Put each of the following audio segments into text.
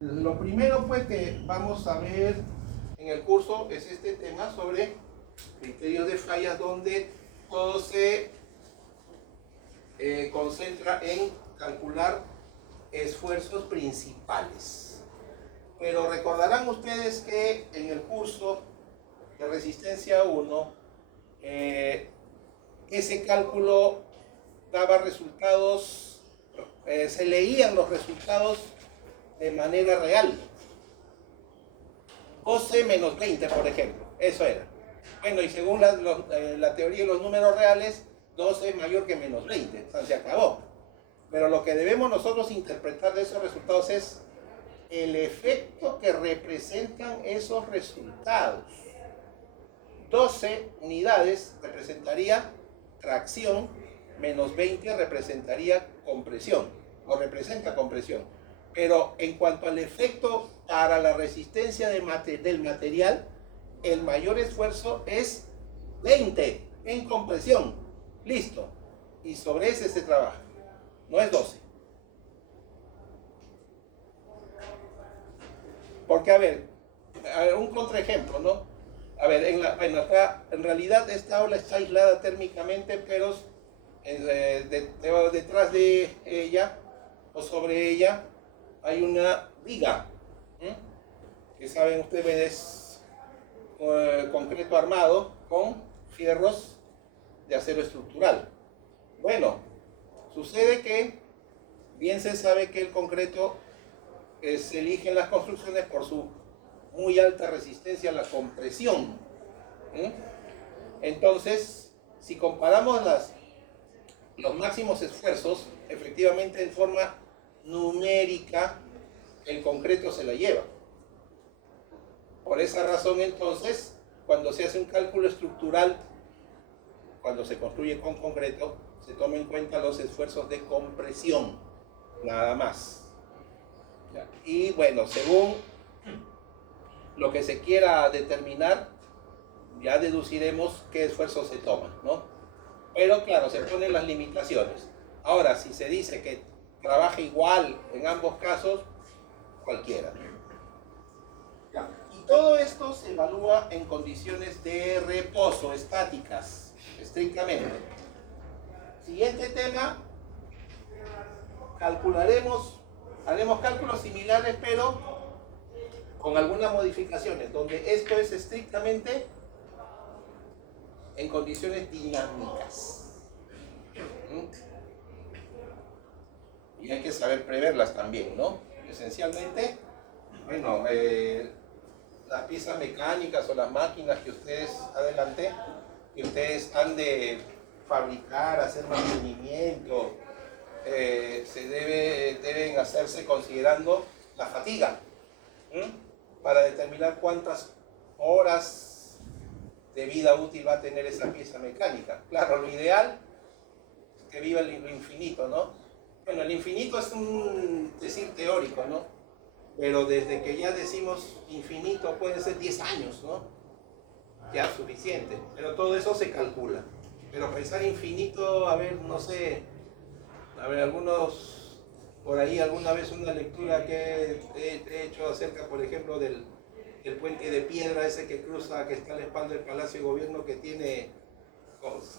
Lo primero pues que vamos a ver en el curso es este tema sobre criterios de falla, donde todo se concentra en calcular esfuerzos principales. Pero recordarán ustedes que en el curso de resistencia 1 ese cálculo daba resultados, se leían los resultados de manera real. 12 menos 20, por ejemplo, eso era. Bueno, y según la teoría de los números reales, 12 es mayor que menos 20, o sea, se acabó. Pero lo que debemos nosotros interpretar de esos resultados es el efecto que representan esos resultados. 12 unidades representaría tracción, menos 20 representaría compresión, o representa compresión. Pero en cuanto al efecto para la resistencia del material, el mayor esfuerzo es 20 en compresión. Listo. Y sobre ese se trabaja. No es 12. Porque, a ver, un contraejemplo, ¿no? A ver, bueno, acá en realidad esta aula está aislada térmicamente, pero detrás de ella o sobre ella hay una viga, que saben ustedes es concreto armado con fierros de acero estructural. Bueno, sucede que bien se sabe que el concreto se elige en las construcciones por su muy alta resistencia a la compresión. Entonces, si comparamos los máximos esfuerzos, efectivamente en forma numérica, el concreto se la lleva. Por esa razón, entonces, cuando se hace un cálculo estructural, cuando se construye con concreto, se toma en cuenta los esfuerzos de compresión, nada más. Y bueno, según lo que se quiera determinar, ya deduciremos qué esfuerzos se toman, ¿no? Pero claro, se ponen las limitaciones. Ahora, si se dice que trabaja igual en ambos casos, cualquiera. Y todo esto se evalúa en condiciones de reposo, estáticas, estrictamente. Siguiente tema, haremos cálculos similares, pero con algunas modificaciones, donde esto es estrictamente en condiciones dinámicas. Y hay que saber preverlas también, ¿no? Esencialmente, bueno, las piezas mecánicas o las máquinas que ustedes han de fabricar, hacer mantenimiento, deben hacerse considerando la fatiga, para determinar cuántas horas de vida útil va a tener esa pieza mecánica. Claro, lo ideal es que viva lo infinito, ¿no? Bueno, el infinito es un decir teórico, ¿no? Pero desde que ya decimos infinito pueden ser 10 años, ¿no? Ya suficiente. Pero todo eso se calcula. Pero pensar infinito, a ver, no sé, a ver, por ahí alguna vez una lectura que he hecho acerca, por ejemplo, del puente de piedra ese que cruza, que está a la espalda del Palacio de Gobierno, que tiene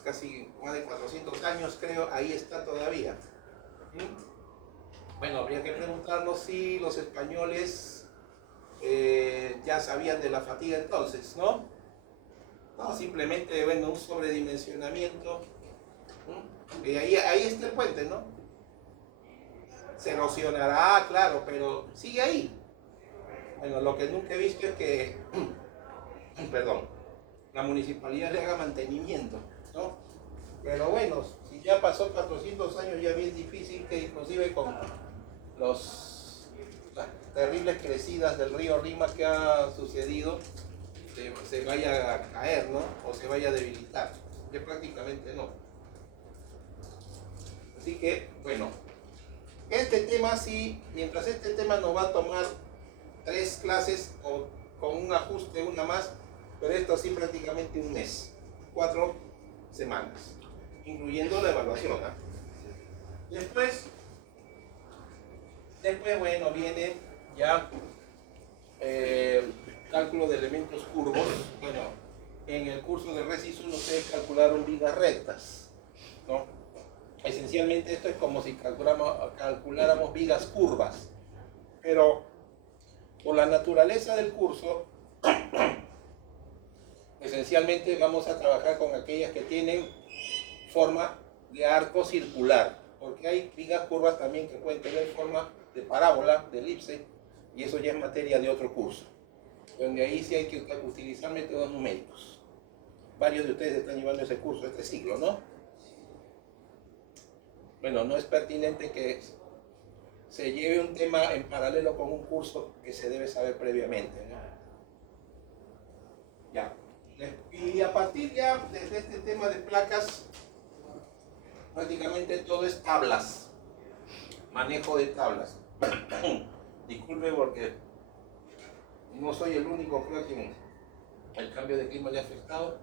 casi más de 400 años, creo, ahí está todavía. Bueno, habría que preguntarnos si los españoles ya sabían de la fatiga entonces, ¿no? No, simplemente, bueno, un sobredimensionamiento. Y ahí está el puente, ¿no? Se erosionará, claro, pero sigue ahí. Bueno, lo que nunca he visto es que, perdón, la municipalidad le haga mantenimiento, ¿no? Pero bueno, si ya pasó 400 años, ya bien difícil que inclusive con las terribles crecidas del río Rima que ha sucedido, se vaya a caer, ¿no? O se vaya a debilitar, que prácticamente no. Así que, bueno, este tema sí, mientras este tema nos va a tomar 3 clases o con un ajuste, una más, pero esto sí prácticamente un mes, 4 semanas, incluyendo la evaluación, ¿eh? Después, bueno, viene ya cálculo de elementos curvos. Bueno, en el curso de Resis 1 ustedes calcularon vigas rectas, ¿no? Esencialmente esto es como si calculáramos vigas curvas, pero por la naturaleza del curso, esencialmente vamos a trabajar con aquellas que tienen forma de arco circular, porque hay vigas curvas también que pueden tener forma de parábola, de elipse, y eso ya es materia de otro curso, donde ahí sí hay que utilizar métodos numéricos. Varios de ustedes están llevando ese curso este siglo, ¿no? Bueno, no es pertinente que se lleve un tema en paralelo con un curso que se debe saber previamente, ¿no? Ya. Y a partir ya desde este tema de placas, prácticamente todo es tablas, manejo de tablas. Disculpe porque no soy el único, creo que el cambio de clima le ha afectado.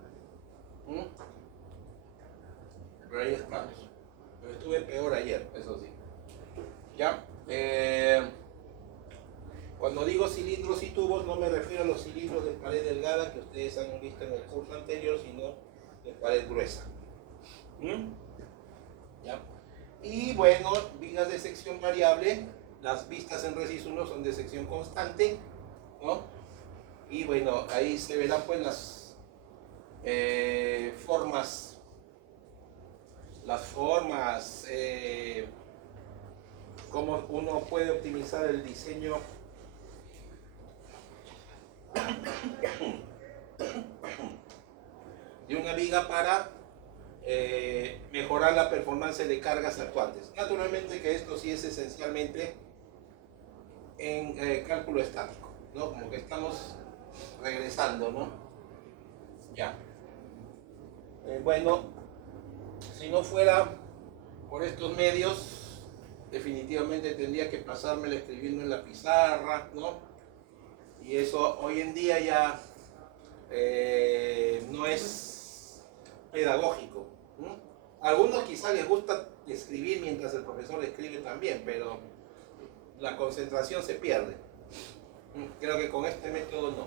Pero ahí estamos. Pero estuve peor ayer, eso sí. Ya. Cuando digo cilindros y tubos no me refiero a los cilindros de pared delgada que ustedes han visto en el curso anterior, sino de pared gruesa. ¿Ya? Y bueno, vigas de sección variable, las vistas en Resis 1 son de sección constante, ¿no? Y bueno, ahí se verán pues las formas, cómo uno puede optimizar el diseño de una viga para mejorar la performance de cargas actuantes. Naturalmente que esto sí es esencialmente en cálculo estático, ¿no? Como que estamos regresando, ¿no? Ya. Bueno, si no fuera por estos medios, definitivamente tendría que pasármelo escribiendo en la pizarra, ¿no? Y eso hoy en día ya no es pedagógico. A algunos quizá les gusta escribir mientras el profesor escribe también, pero la concentración se pierde. Creo que con este método no.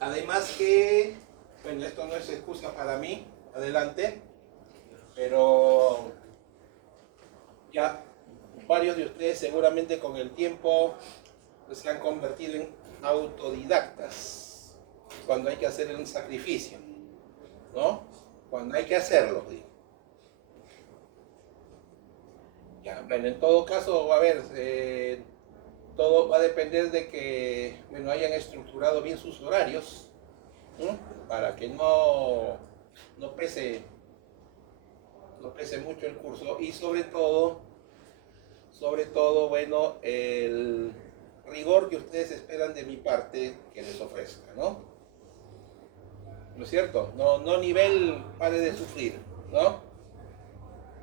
Además que, bueno, esto no es excusa para mí, adelante, pero ya varios de ustedes seguramente con el tiempo se han convertido en autodidactas cuando hay que hacer un sacrificio, ¿no? Cuando hay que hacerlo, digo. Ya, bueno, en todo caso, a ver, todo va a depender de que, bueno, hayan estructurado bien sus horarios, ¿no? Para que no pese mucho el curso y sobre todo, bueno, el rigor que ustedes esperan de mi parte que les ofrezca, ¿no? ¿No es cierto? No nivel pare de sufrir, ¿no?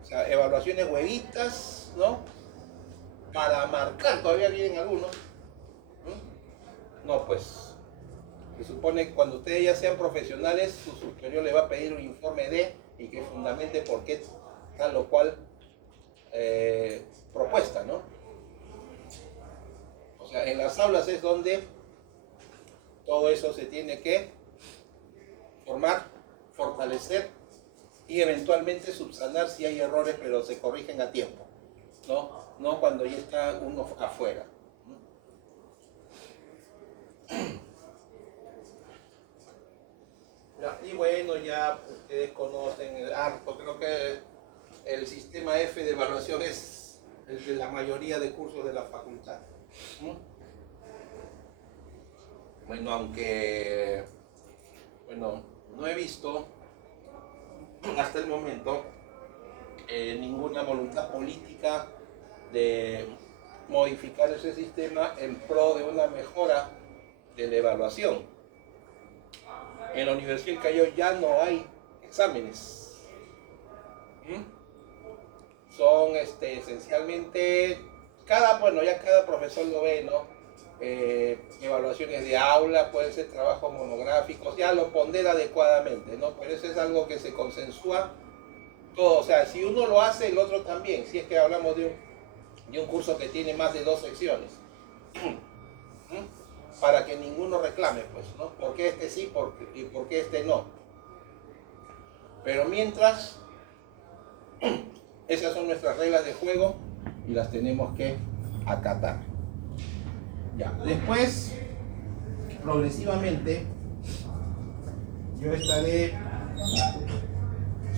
O sea, evaluaciones huevitas, ¿no? Para marcar, todavía vienen algunos. No, pues, se supone que cuando ustedes ya sean profesionales, su superior le va a pedir un informe de y que fundamente por qué tal o cual propuesta, ¿no? O sea, en las aulas es donde todo eso se tiene que formar, fortalecer y eventualmente subsanar si hay errores, pero se corrigen a tiempo, ¿no? No cuando ya está uno afuera. Y bueno, ya ustedes conocen el ARPO, creo que el sistema F de evaluación es el de la mayoría de cursos de la facultad. Bueno, aunque, bueno, no he visto hasta el momento ninguna voluntad política de modificar ese sistema en pro de una mejora de la evaluación. En la Universidad del Callao ya no hay exámenes. Son esencialmente, cada profesor lo ve, ¿no? Evaluaciones de aula, pueden ser trabajos monográficos, ya lo pondera adecuadamente, ¿no? Pero eso es algo que se consensúa todo, o sea, si uno lo hace, el otro también, si es que hablamos de un curso que tiene más de 2 secciones. para que ninguno reclame, pues, ¿no? ¿Por qué este sí y por qué este no? Pero mientras, esas son nuestras reglas de juego y las tenemos que acatar. Ya, después, progresivamente, yo estaré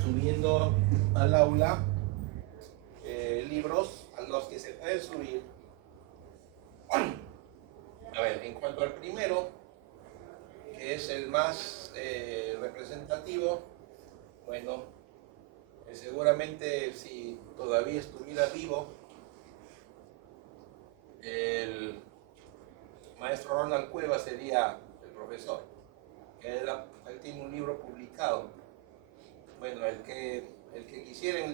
subiendo al aula libros a los que se pueden subir. A ver, en cuanto al primero, que es el más representativo, bueno, seguramente si todavía estuviera vivo, el maestro Ronald Cueva sería el profesor. Él tiene un libro publicado. Bueno, el que quisiera en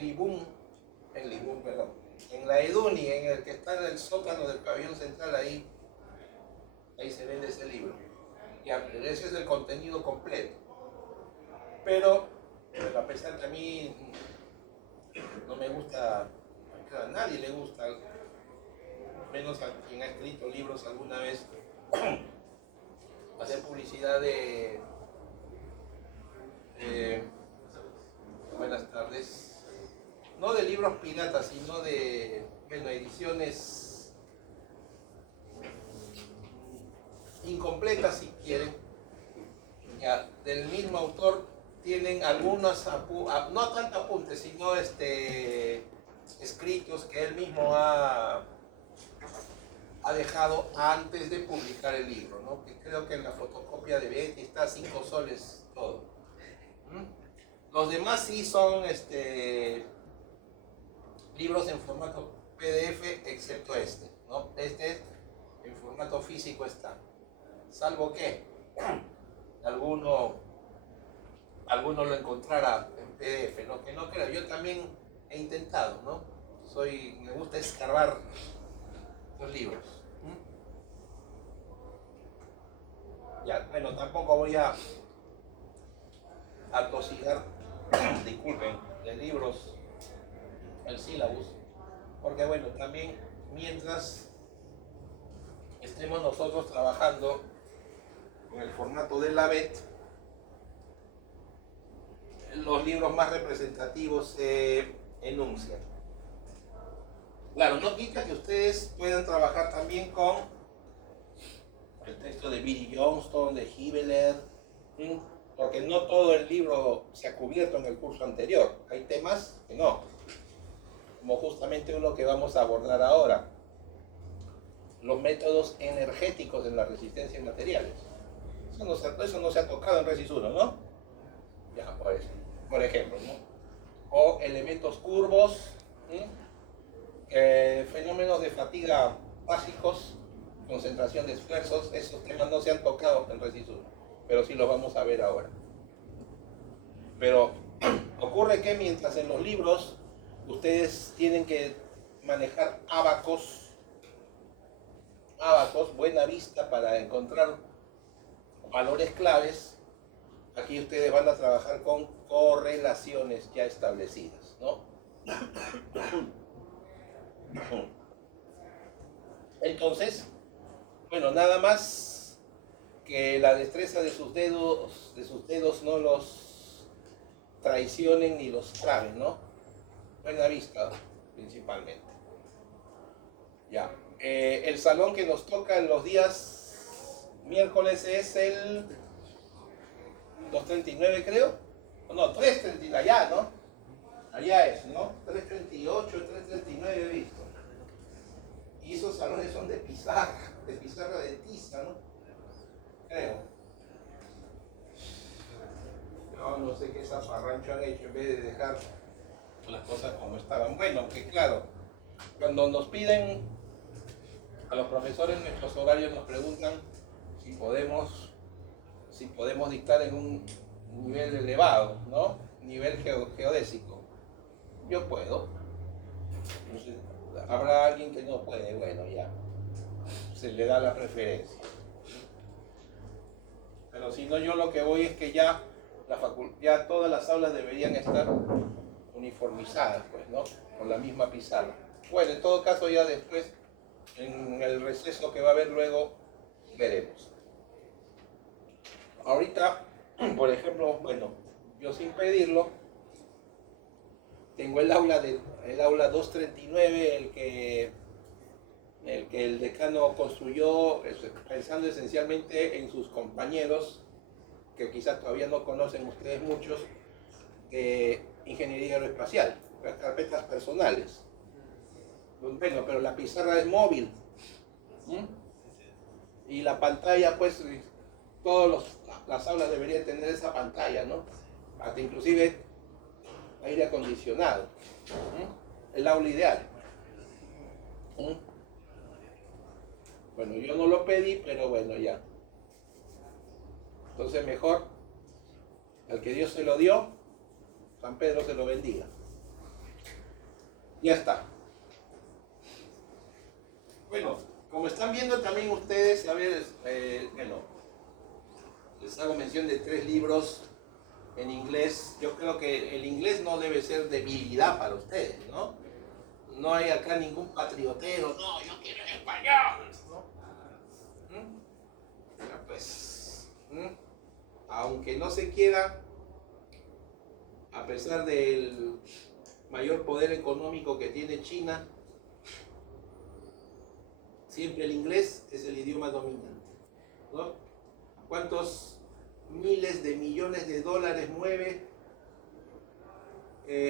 la EDUNI, en el que está en el sótano del pabellón central, ahí se vende ese libro. Ya, ese es el contenido completo. Pero a pesar que a mí no me gusta, a nadie le gusta, menos a quien ha escrito libros alguna vez, hacer publicidad de buenas tardes, no de libros piratas, sino de, bueno, ediciones incompletas, si quieren, ya, del mismo autor. Tienen algunos, no tanto apuntes, sino escritos que él mismo ha dejado antes de publicar el libro, ¿no? Que creo que en la fotocopia de Betty está 5 soles todo. Los demás sí son libros en formato PDF, excepto ¿no? Este en formato físico está. Salvo que alguno lo encontrara en PDF, ¿no? Que no creo. Yo también he intentado, ¿no? Me gusta escarbar los libros. Ya, bueno, tampoco voy a atosigar, disculpen, de libros el sílabus, porque bueno, también mientras estemos nosotros trabajando con el formato de la BET, los libros más representativos se enuncian. Claro, no quita que ustedes puedan trabajar también con el texto de Billy Johnston, de Hibeler, porque no todo el libro se ha cubierto en el curso anterior. Hay temas que no, como justamente uno que vamos a abordar ahora, los métodos energéticos en la resistencia en materiales. Eso no se ha tocado en Resis 1, ¿no? Ya, por ejemplo, ¿no? O elementos curvos, fenómenos de fatiga básicos, concentración de esfuerzos. Esos temas no se han tocado en Resis 1, pero sí los vamos a ver ahora. Pero ocurre que mientras en los libros ustedes tienen que manejar ábacos, buena vista para encontrar valores claves, aquí ustedes van a trabajar con correlaciones ya establecidas, ¿no? Entonces, bueno, nada más que la destreza de sus dedos no los traicionen ni los traben, ¿no? Buena vista, principalmente. Ya. El salón que nos toca en los días miércoles es el 239, creo. No, 339, allá, ¿no? Allá es, ¿no? 338, 339 he visto. Y esos salones son de pizarra de tiza, ¿no? Creo. No sé qué zafarrancho han hecho en vez de dejar las cosas como estaban. Bueno, que claro, cuando nos piden a los profesores, nuestros horarios nos preguntan si podemos dictar en un nivel elevado, ¿no? Nivel geodésico. Yo puedo. Entonces, habrá alguien que no puede, bueno, ya. Se le da la preferencia. Pero si no, yo lo que voy es que ya todas las aulas deberían estar uniformizadas, pues, ¿no? Con la misma pizarra. Bueno, en todo caso, ya después, en el receso que va a haber luego, veremos. Ahorita, por ejemplo, bueno, yo sin pedirlo, tengo el aula 239, el decano construyó pensando esencialmente en sus compañeros, que quizás todavía no conocen ustedes muchos, de ingeniería aeroespacial, las carpetas personales. Bueno, pero la pizarra es móvil. Y la pantalla, pues, las aulas deberían tener esa pantalla, ¿no? Hasta inclusive aire acondicionado. El aula ideal. Bueno, yo no lo pedí, pero bueno, ya. Entonces mejor, al que Dios se lo dio, San Pedro se lo bendiga. Ya está. Bueno, como están viendo también ustedes, a ver, bueno, les hago mención de 3 libros en inglés. Yo creo que el inglés no debe ser debilidad para ustedes, ¿no? No hay acá ningún patriotero, no, yo quiero el español, ¿no? Ya pues, aunque no se quiera, a pesar del mayor poder económico que tiene China, siempre el inglés es el idioma dominante, ¿no? ¿Cuántos miles de millones de dólares mueve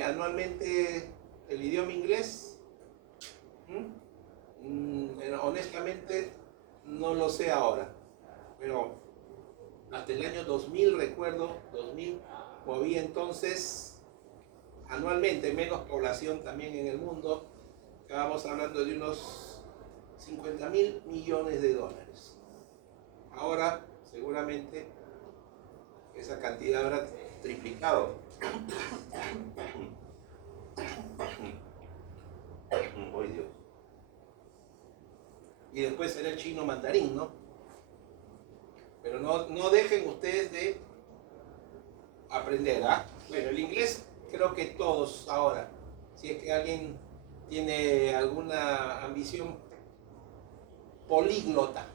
anualmente el idioma inglés? Honestamente no lo sé ahora, pero hasta el año 2000, recuerdo, 2000, movía entonces anualmente menos población también en el mundo. Estábamos hablando de unos 50.000 millones de dólares. Ahora seguramente esa cantidad habrá triplicado. Oh, Dios. Y después será el chino mandarín, ¿no? Pero no dejen ustedes de aprender, ¿ah? Bueno, el inglés creo que todos ahora, si es que alguien tiene alguna ambición políglota.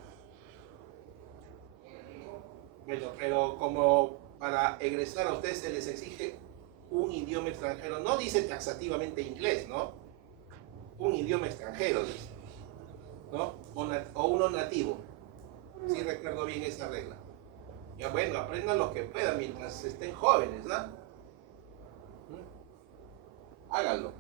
Bueno, pero como para egresar a ustedes se les exige un idioma extranjero, no dice taxativamente inglés, ¿no? Un idioma extranjero, dice, ¿no? O uno nativo. Sí recuerdo bien esa regla. Ya bueno, aprendan lo que puedan mientras estén jóvenes, ¿no? Háganlo.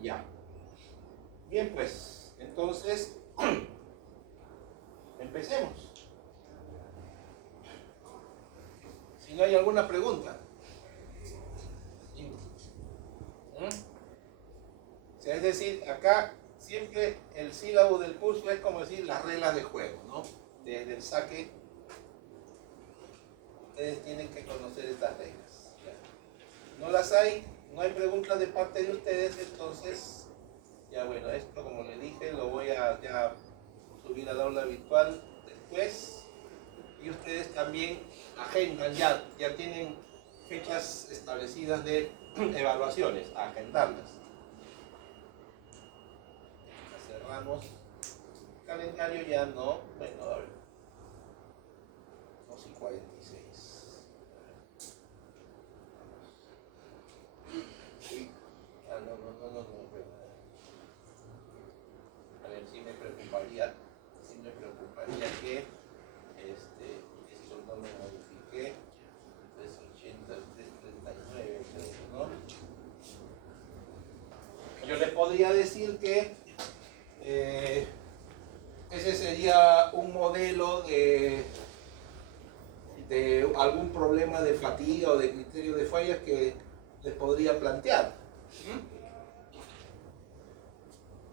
Ya. Bien, pues, entonces, empecemos. Si no hay alguna pregunta. O sea, es decir, acá siempre el sílabo del curso es como decir las reglas de juego, ¿no? Desde el saque, ustedes tienen que conocer estas reglas. No las hay, no hay preguntas de parte de ustedes, entonces, ya bueno, esto como les dije, lo voy a ya subir al aula virtual después. Y ustedes también agendan, ya tienen fechas establecidas de evaluaciones, a agendarlas. Cerramos calendario, ya no, bueno, a ver, 2:46. No, a ver, sí me preocuparía que esto no lo modifiqué. 380, 339, creo, ¿no? Yo les podría decir que ese sería un modelo de algún problema de fatiga o de criterio de fallas que les podría plantear.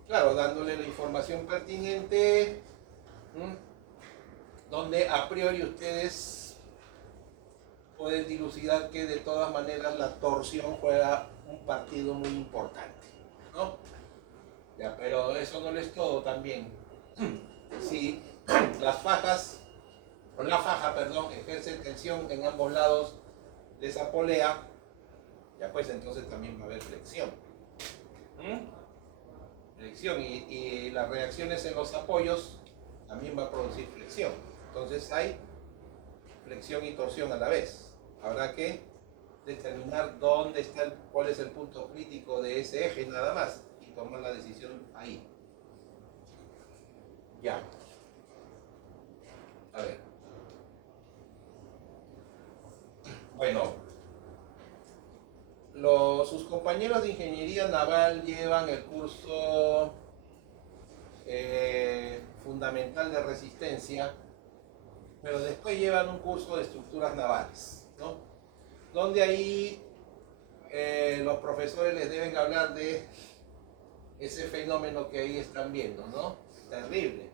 Claro, dándole la información pertinente, donde a priori ustedes pueden dilucidar que de todas maneras la torsión juega un partido muy importante, ¿no? Ya, pero eso no es todo también. Si las fajas, o la faja, perdón, ejerce tensión en ambos lados de esa polea, ya pues entonces también va a haber flexión. fricción y las reacciones en los apoyos también va a producir flexión. Entonces hay flexión y torsión a la vez. Habrá que determinar dónde está, cuál es el punto crítico de ese eje nada más y tomar la decisión ahí. Ya. A ver. Bueno. Sus compañeros de ingeniería naval llevan el curso fundamental de resistencia, pero después llevan un curso de estructuras navales, ¿no? Donde ahí los profesores les deben hablar de ese fenómeno que ahí están viendo, ¿no? Terrible.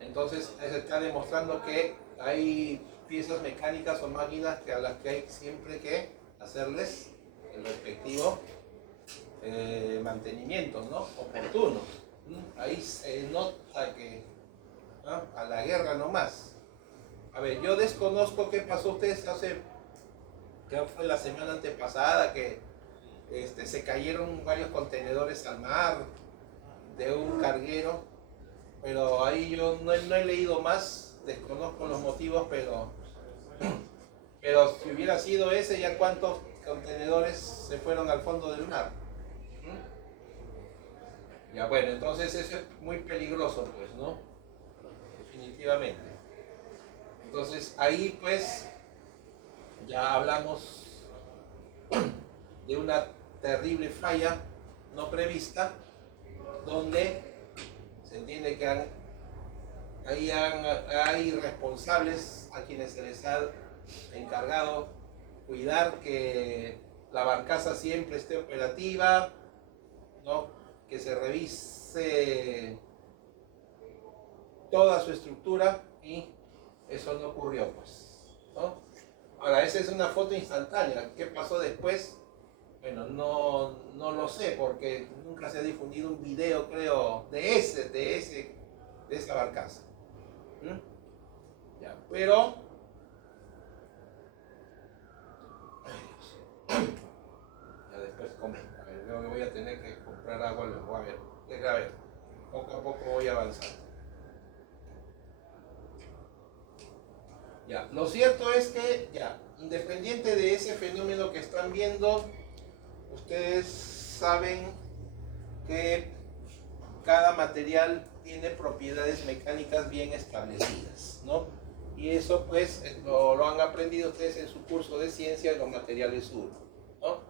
Entonces se está demostrando que hay piezas mecánicas o máquinas a las que hay siempre que hacerles el respectivo mantenimiento, ¿no? Oportuno. Ahí se nota que, ¿no? A la guerra nomás. A ver, yo desconozco qué pasó ustedes hace, creo que fue la semana antepasada, que se cayeron varios contenedores al mar de un carguero, pero ahí yo no he leído más, desconozco los motivos, pero si hubiera sido ese, ya cuántos contenedores se fueron al fondo del mar. Ya bueno, entonces eso es muy peligroso, pues, ¿no? Definitivamente. Entonces ahí pues ya hablamos de una terrible falla no prevista, donde se entiende que hay responsables a quienes se les ha encargado cuidar que la barcaza siempre esté operativa, ¿no? Que se revise toda su estructura y eso no ocurrió, pues, ¿no? Ahora, esa es una foto instantánea. ¿Qué pasó después? Bueno, no lo sé, porque nunca se ha difundido un video, creo, de esa barcaza. Ya, pero ya después a ver, yo voy a tener que comprar agua, luego a ver, poco a poco voy avanzando. Ya, lo cierto es que ya, independiente de ese fenómeno que están viendo, ustedes saben que cada material tiene propiedades mecánicas bien establecidas, ¿no? Y eso pues lo han aprendido ustedes en su curso de ciencia de los materiales 1, ¿no?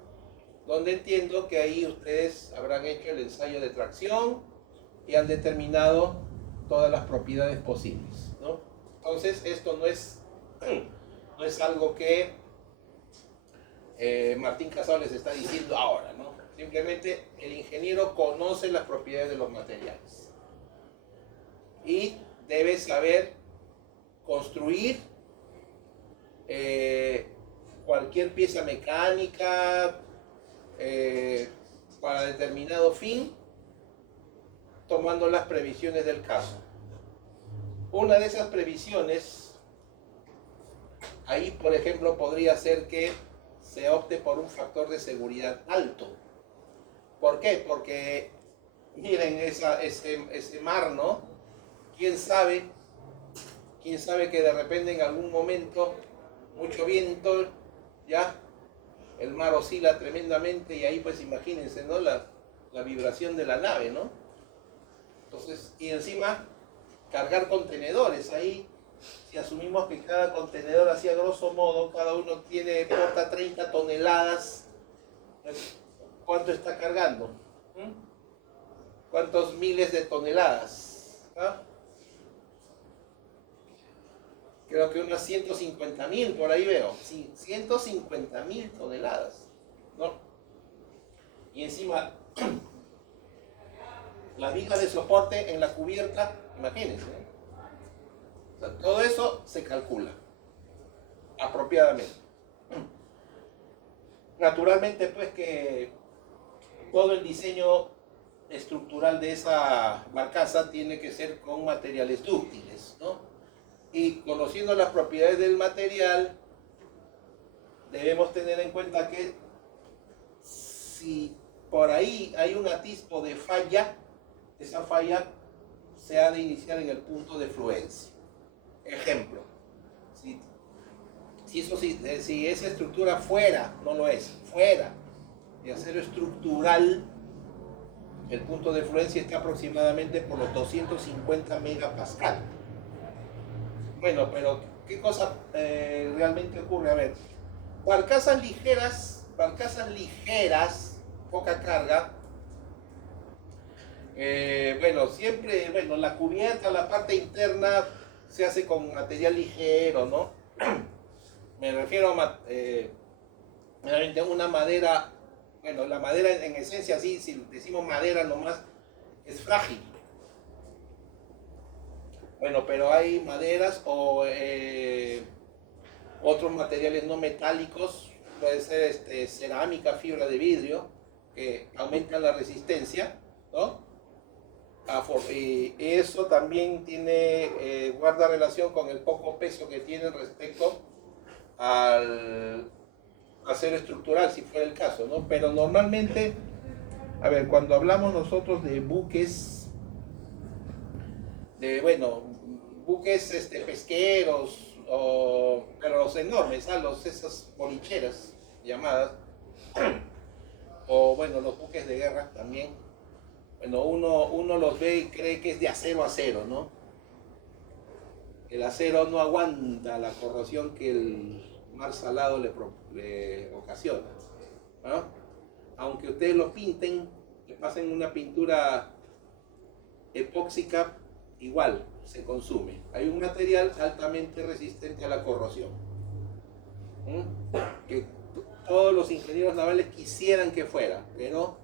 Donde entiendo que ahí ustedes habrán hecho el ensayo de tracción y han determinado todas las propiedades posibles, ¿no? Entonces esto no es algo que Martín Casado les está diciendo ahora, ¿no? Simplemente el ingeniero conoce las propiedades de los materiales y debe saber construir cualquier pieza mecánica para determinado fin, tomando las previsiones del caso. Una de esas previsiones, ahí por ejemplo podría ser que se opte por un factor de seguridad alto. ¿Por qué? Porque miren ese mar, ¿no? ¿Quién sabe que de repente en algún momento, mucho viento, ya el mar oscila tremendamente y ahí pues imagínense, ¿no? La vibración de la nave, ¿no? Entonces, y encima cargar contenedores ahí, si asumimos que cada contenedor, así a grosso modo, cada uno porta 30 toneladas, ¿cuánto está cargando? ¿Cuántos miles de toneladas? ¿Ah? Creo que unas 150.000 por ahí veo. Sí, 150.000 toneladas, ¿no? Y encima las vigas de soporte en la cubierta, imagínense, ¿no? O sea, todo eso se calcula apropiadamente. Naturalmente, pues que todo el diseño estructural de esa barcaza tiene que ser con materiales dúctiles, ¿no? Y conociendo las propiedades del material, debemos tener en cuenta que si por ahí hay un atisbo de falla, esa falla se ha de iniciar en el punto de fluencia. Ejemplo, si esa estructura fuera, no lo es, fuera de acero estructural, el punto de fluencia está aproximadamente por los 250 megapascal. Bueno, pero ¿qué cosa realmente ocurre? A ver, barcazas ligeras, poca carga. Siempre, la cubierta, la parte interna se hace con material ligero, ¿no? Me refiero a una madera, la madera en esencia, sí, si decimos madera nomás, es frágil. Bueno, pero hay maderas o otros materiales no metálicos, puede ser cerámica, fibra de vidrio, que aumentan la resistencia, ¿no? Y eso también guarda relación con el poco peso que tienen respecto al acero estructural, si fuera el caso, ¿no? Pero normalmente, a ver, cuando hablamos nosotros de buques, buques pesqueros, pero los enormes, esas bolicheras llamadas, o los buques de guerra también, uno los ve y cree que es de acero a acero, ¿no? El acero no aguanta la corrosión que el mar salado le ocasiona, ¿no? Aunque ustedes lo pinten, le pasen una pintura epóxica, igual se consume. Hay un material altamente resistente a la corrosión, que todos los ingenieros navales quisieran que fuera, pero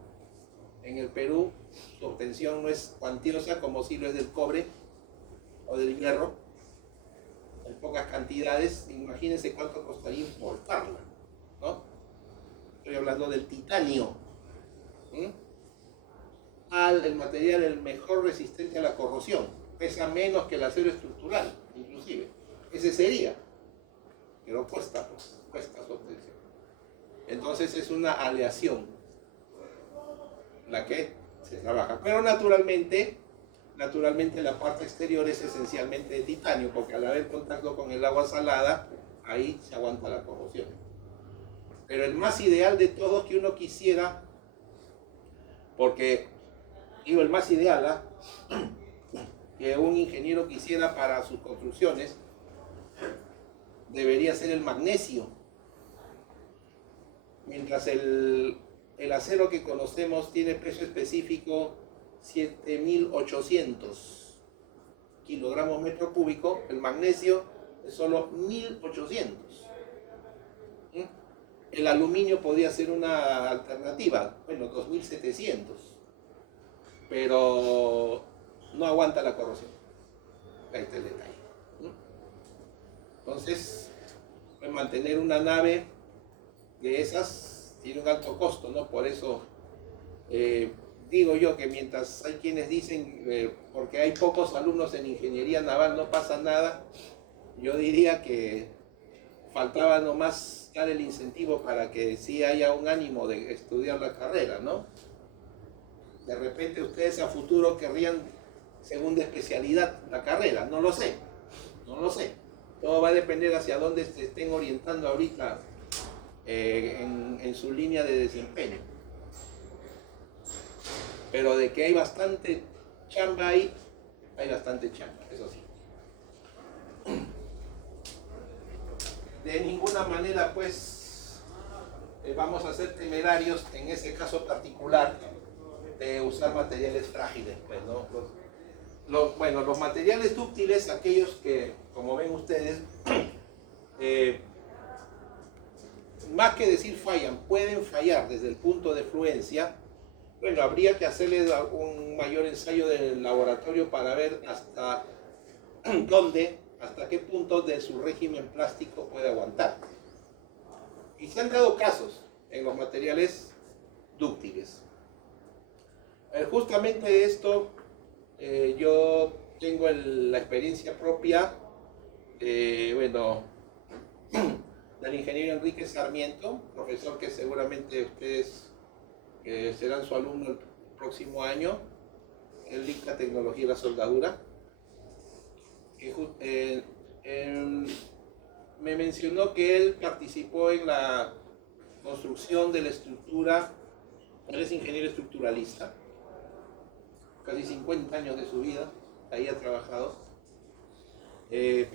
en el Perú su obtención no es cuantiosa como si lo es del cobre o del hierro, en pocas cantidades. Imagínense cuánto costaría importarla, ¿no? Estoy hablando del titanio, el material el mejor resistente a la corrosión, pesa menos que el acero estructural, inclusive. Ese sería, pero cuesta su obtención. Entonces es una aleación la que se trabaja, pero naturalmente la parte exterior es esencialmente de titanio, porque al haber contacto con el agua salada, ahí se aguanta la corrosión. Pero el más ideal de todos que uno quisiera, porque digo el más ideal, que un ingeniero quisiera para sus construcciones, debería ser el magnesio. Mientras el acero que conocemos tiene peso específico 7.800 kilogramos metro cúbico, el magnesio es solo 1.800. El aluminio podría ser una alternativa, 2.700, pero no aguanta la corrosión. Ahí está el detalle. Entonces, mantener una nave de esas tiene un alto costo, ¿no? Por eso digo yo que mientras hay quienes dicen, porque hay pocos alumnos en ingeniería naval no pasa nada, yo diría que faltaba nomás dar el incentivo para que sí haya un ánimo de estudiar la carrera, ¿no? De repente ustedes a futuro querrían segunda especialidad la carrera, no lo sé. Todo va a depender hacia dónde se estén orientando ahorita en su línea de desempeño. Pero de que hay bastante chamba ahí, hay bastante chamba, eso sí. De ninguna manera, pues, vamos a ser temerarios en ese caso particular de usar materiales frágiles, pues, ¿no? Los materiales dúctiles, aquellos que, como ven ustedes, más que decir fallan, pueden fallar desde el punto de fluencia. Habría que hacerle un mayor ensayo del laboratorio para ver hasta qué punto de su régimen plástico puede aguantar. Y se han dado casos en los materiales dúctiles. Justamente esto, yo tengo la experiencia propia, del ingeniero Enrique Sarmiento, profesor que seguramente ustedes que serán su alumno el próximo año. Él dicta tecnología de la soldadura. Me mencionó que él participó en la construcción de la estructura. Él es ingeniero estructuralista, casi 50 años de su vida, ahí ha trabajado,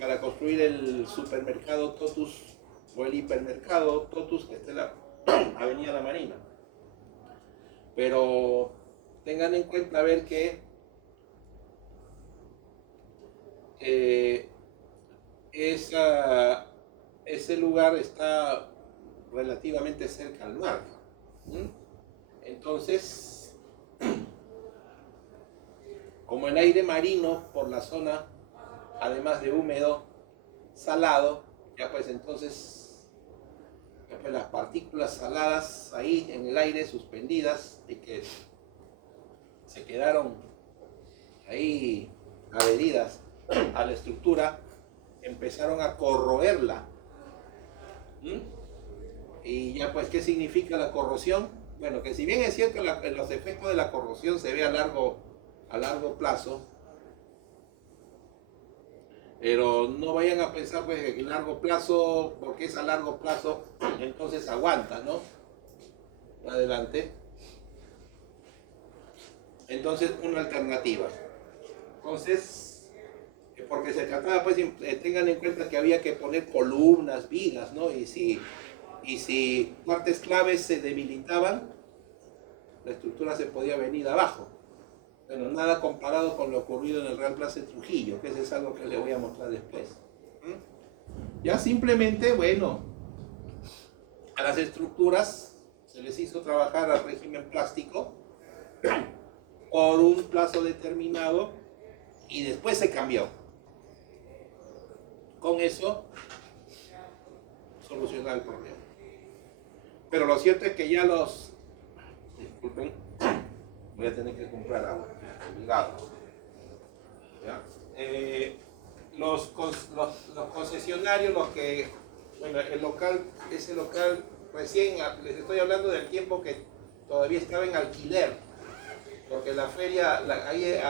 para construir el supermercado Totus, o el hipermercado Totus, que está en la Avenida La Marina. Pero tengan en cuenta ver que ese lugar está relativamente cerca al mar. Entonces, como el aire marino por la zona, además de húmedo, salado, ya pues entonces las partículas saladas ahí en el aire suspendidas y que se quedaron ahí adheridas a la estructura, empezaron a corroerla. Y ya pues, ¿qué significa la corrosión? Bueno, que si bien es cierto los efectos de la corrosión se ve a largo plazo, pero no vayan a pensar pues que a largo plazo, porque es a largo plazo, entonces aguanta, ¿no? Adelante. Entonces, una alternativa. Entonces, porque se trataba, pues, tengan en cuenta que había que poner columnas, vigas, ¿no? Y si partes claves se debilitaban, la estructura se podía venir abajo. Bueno, nada comparado con lo ocurrido en el Real Plaza de Trujillo, que eso es algo que les voy a mostrar después. Ya simplemente, bueno, a las estructuras se les hizo trabajar al régimen plástico por un plazo determinado y después se cambió. Con eso solucionar el problema. Pero lo cierto es que ya disculpen, voy a tener que comprar agua, obligado. ¿Ya? Los concesionarios, bueno, ese local, recién les estoy hablando del tiempo que todavía estaba en alquiler, porque la feria,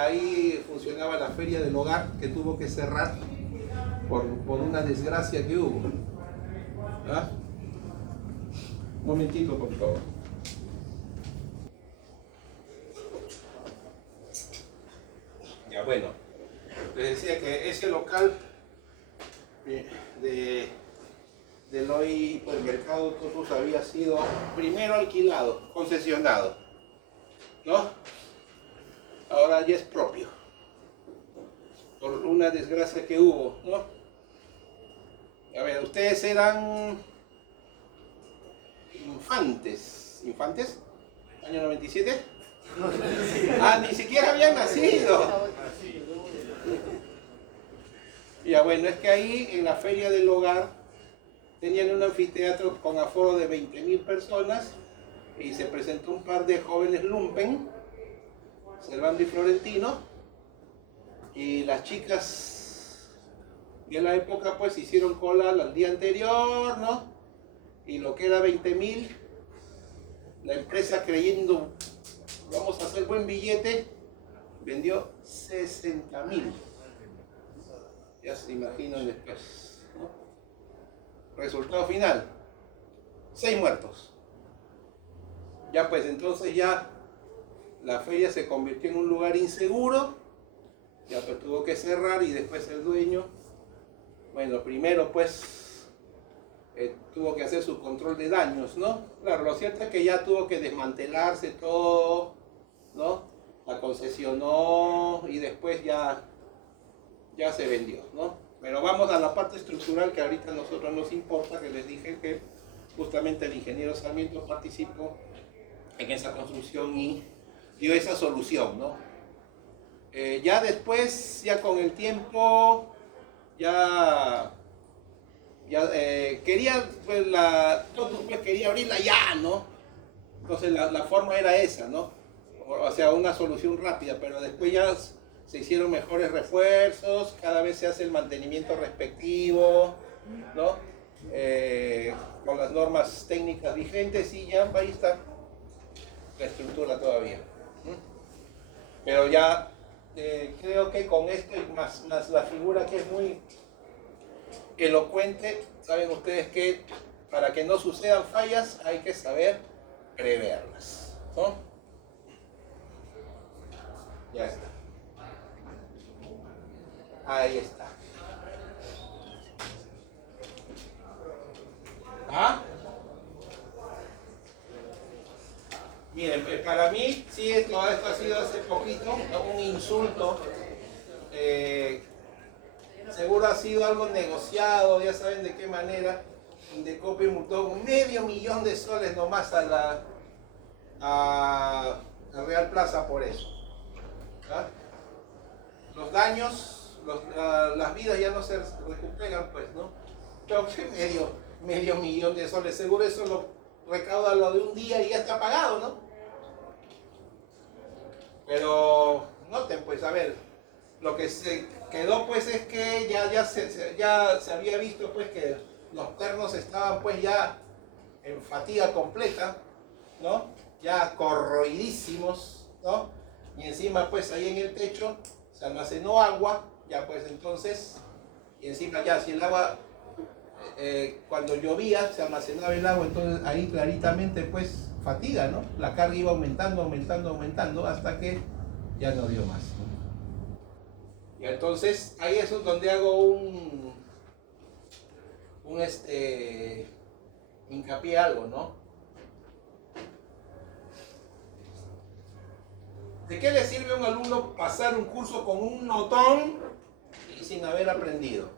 ahí funcionaba la feria del hogar, que tuvo que cerrar por una desgracia que hubo. ¿Ah? Un momentito, por favor. Ya, bueno, les decía que ese local del hoy hipermercado Totus había sido primero alquilado, concesionado, ¿no? Ahora ya es propio, por una desgracia que hubo, ¿no? A ver, ustedes eran ¿Infantes? ¿Año 97? Ah, ni siquiera habían nacido. Ya, bueno, es que ahí en la feria del hogar tenían un anfiteatro con aforo de 20.000 personas y se presentó un par de jóvenes lumpen, Servando y Florentino, y las chicas de la época pues hicieron cola el día anterior, ¿no? Y lo que era 20.000, la empresa creyendo vamos a hacer buen billete, vendió 60.000. Ya se imaginan después, ¿no? Resultado final, 6 muertos. Ya pues entonces ya la feria se convirtió en un lugar inseguro, ya pues tuvo que cerrar y después el dueño, bueno, primero pues tuvo que hacer su control de daños, ¿no? Claro, lo cierto es que ya tuvo que desmantelarse todo, ¿no? La concesionó y después ya se vendió, ¿no? Pero vamos a la parte estructural que ahorita a nosotros nos importa, que les dije que justamente el ingeniero Sarmiento participó en esa construcción y dio esa solución, ¿no? Ya después, ya con el tiempo, quería, pues, quería abrirla ya, ¿no? Entonces la forma era esa, ¿no? O sea, una solución rápida, pero después ya se hicieron mejores refuerzos, cada vez se hace el mantenimiento respectivo, ¿no? Con las normas técnicas vigentes y ya ahí está. la estructura todavía. Pero ya creo que con esto y más la figura que es muy elocuente, saben ustedes que para que no sucedan fallas hay que saber preverlas, ¿no? Ya está. Ahí está. ¿Ah? Miren, para mí, sí, esto ha sido hace poquito un insulto. Seguro ha sido algo negociado, ya saben de qué manera. Indecopi multó $500,000 nomás a Real Plaza por eso. ¿Ah? Los daños, las vidas ya no se recuperan, pues, ¿no? Pero que medio millón de soles, seguro eso lo recauda lo de un día y ya está pagado, ¿no? Pero noten, pues, a ver, lo que se quedó, pues, es que ya se había visto, pues, que los pernos estaban, pues, ya en fatiga completa, ¿no? Ya corroidísimos, ¿no? Y encima, pues, ahí en el techo se almacenó agua, ya, pues, entonces, y encima ya, si el agua, cuando llovía, se almacenaba el agua, entonces ahí claritamente, pues, fatiga, ¿no? La carga iba aumentando, hasta que ya no dio más, ¿no? Y entonces, ahí es donde hago un hincapié algo, ¿no? ¿De qué le sirve a un alumno pasar un curso con un notón y sin haber aprendido?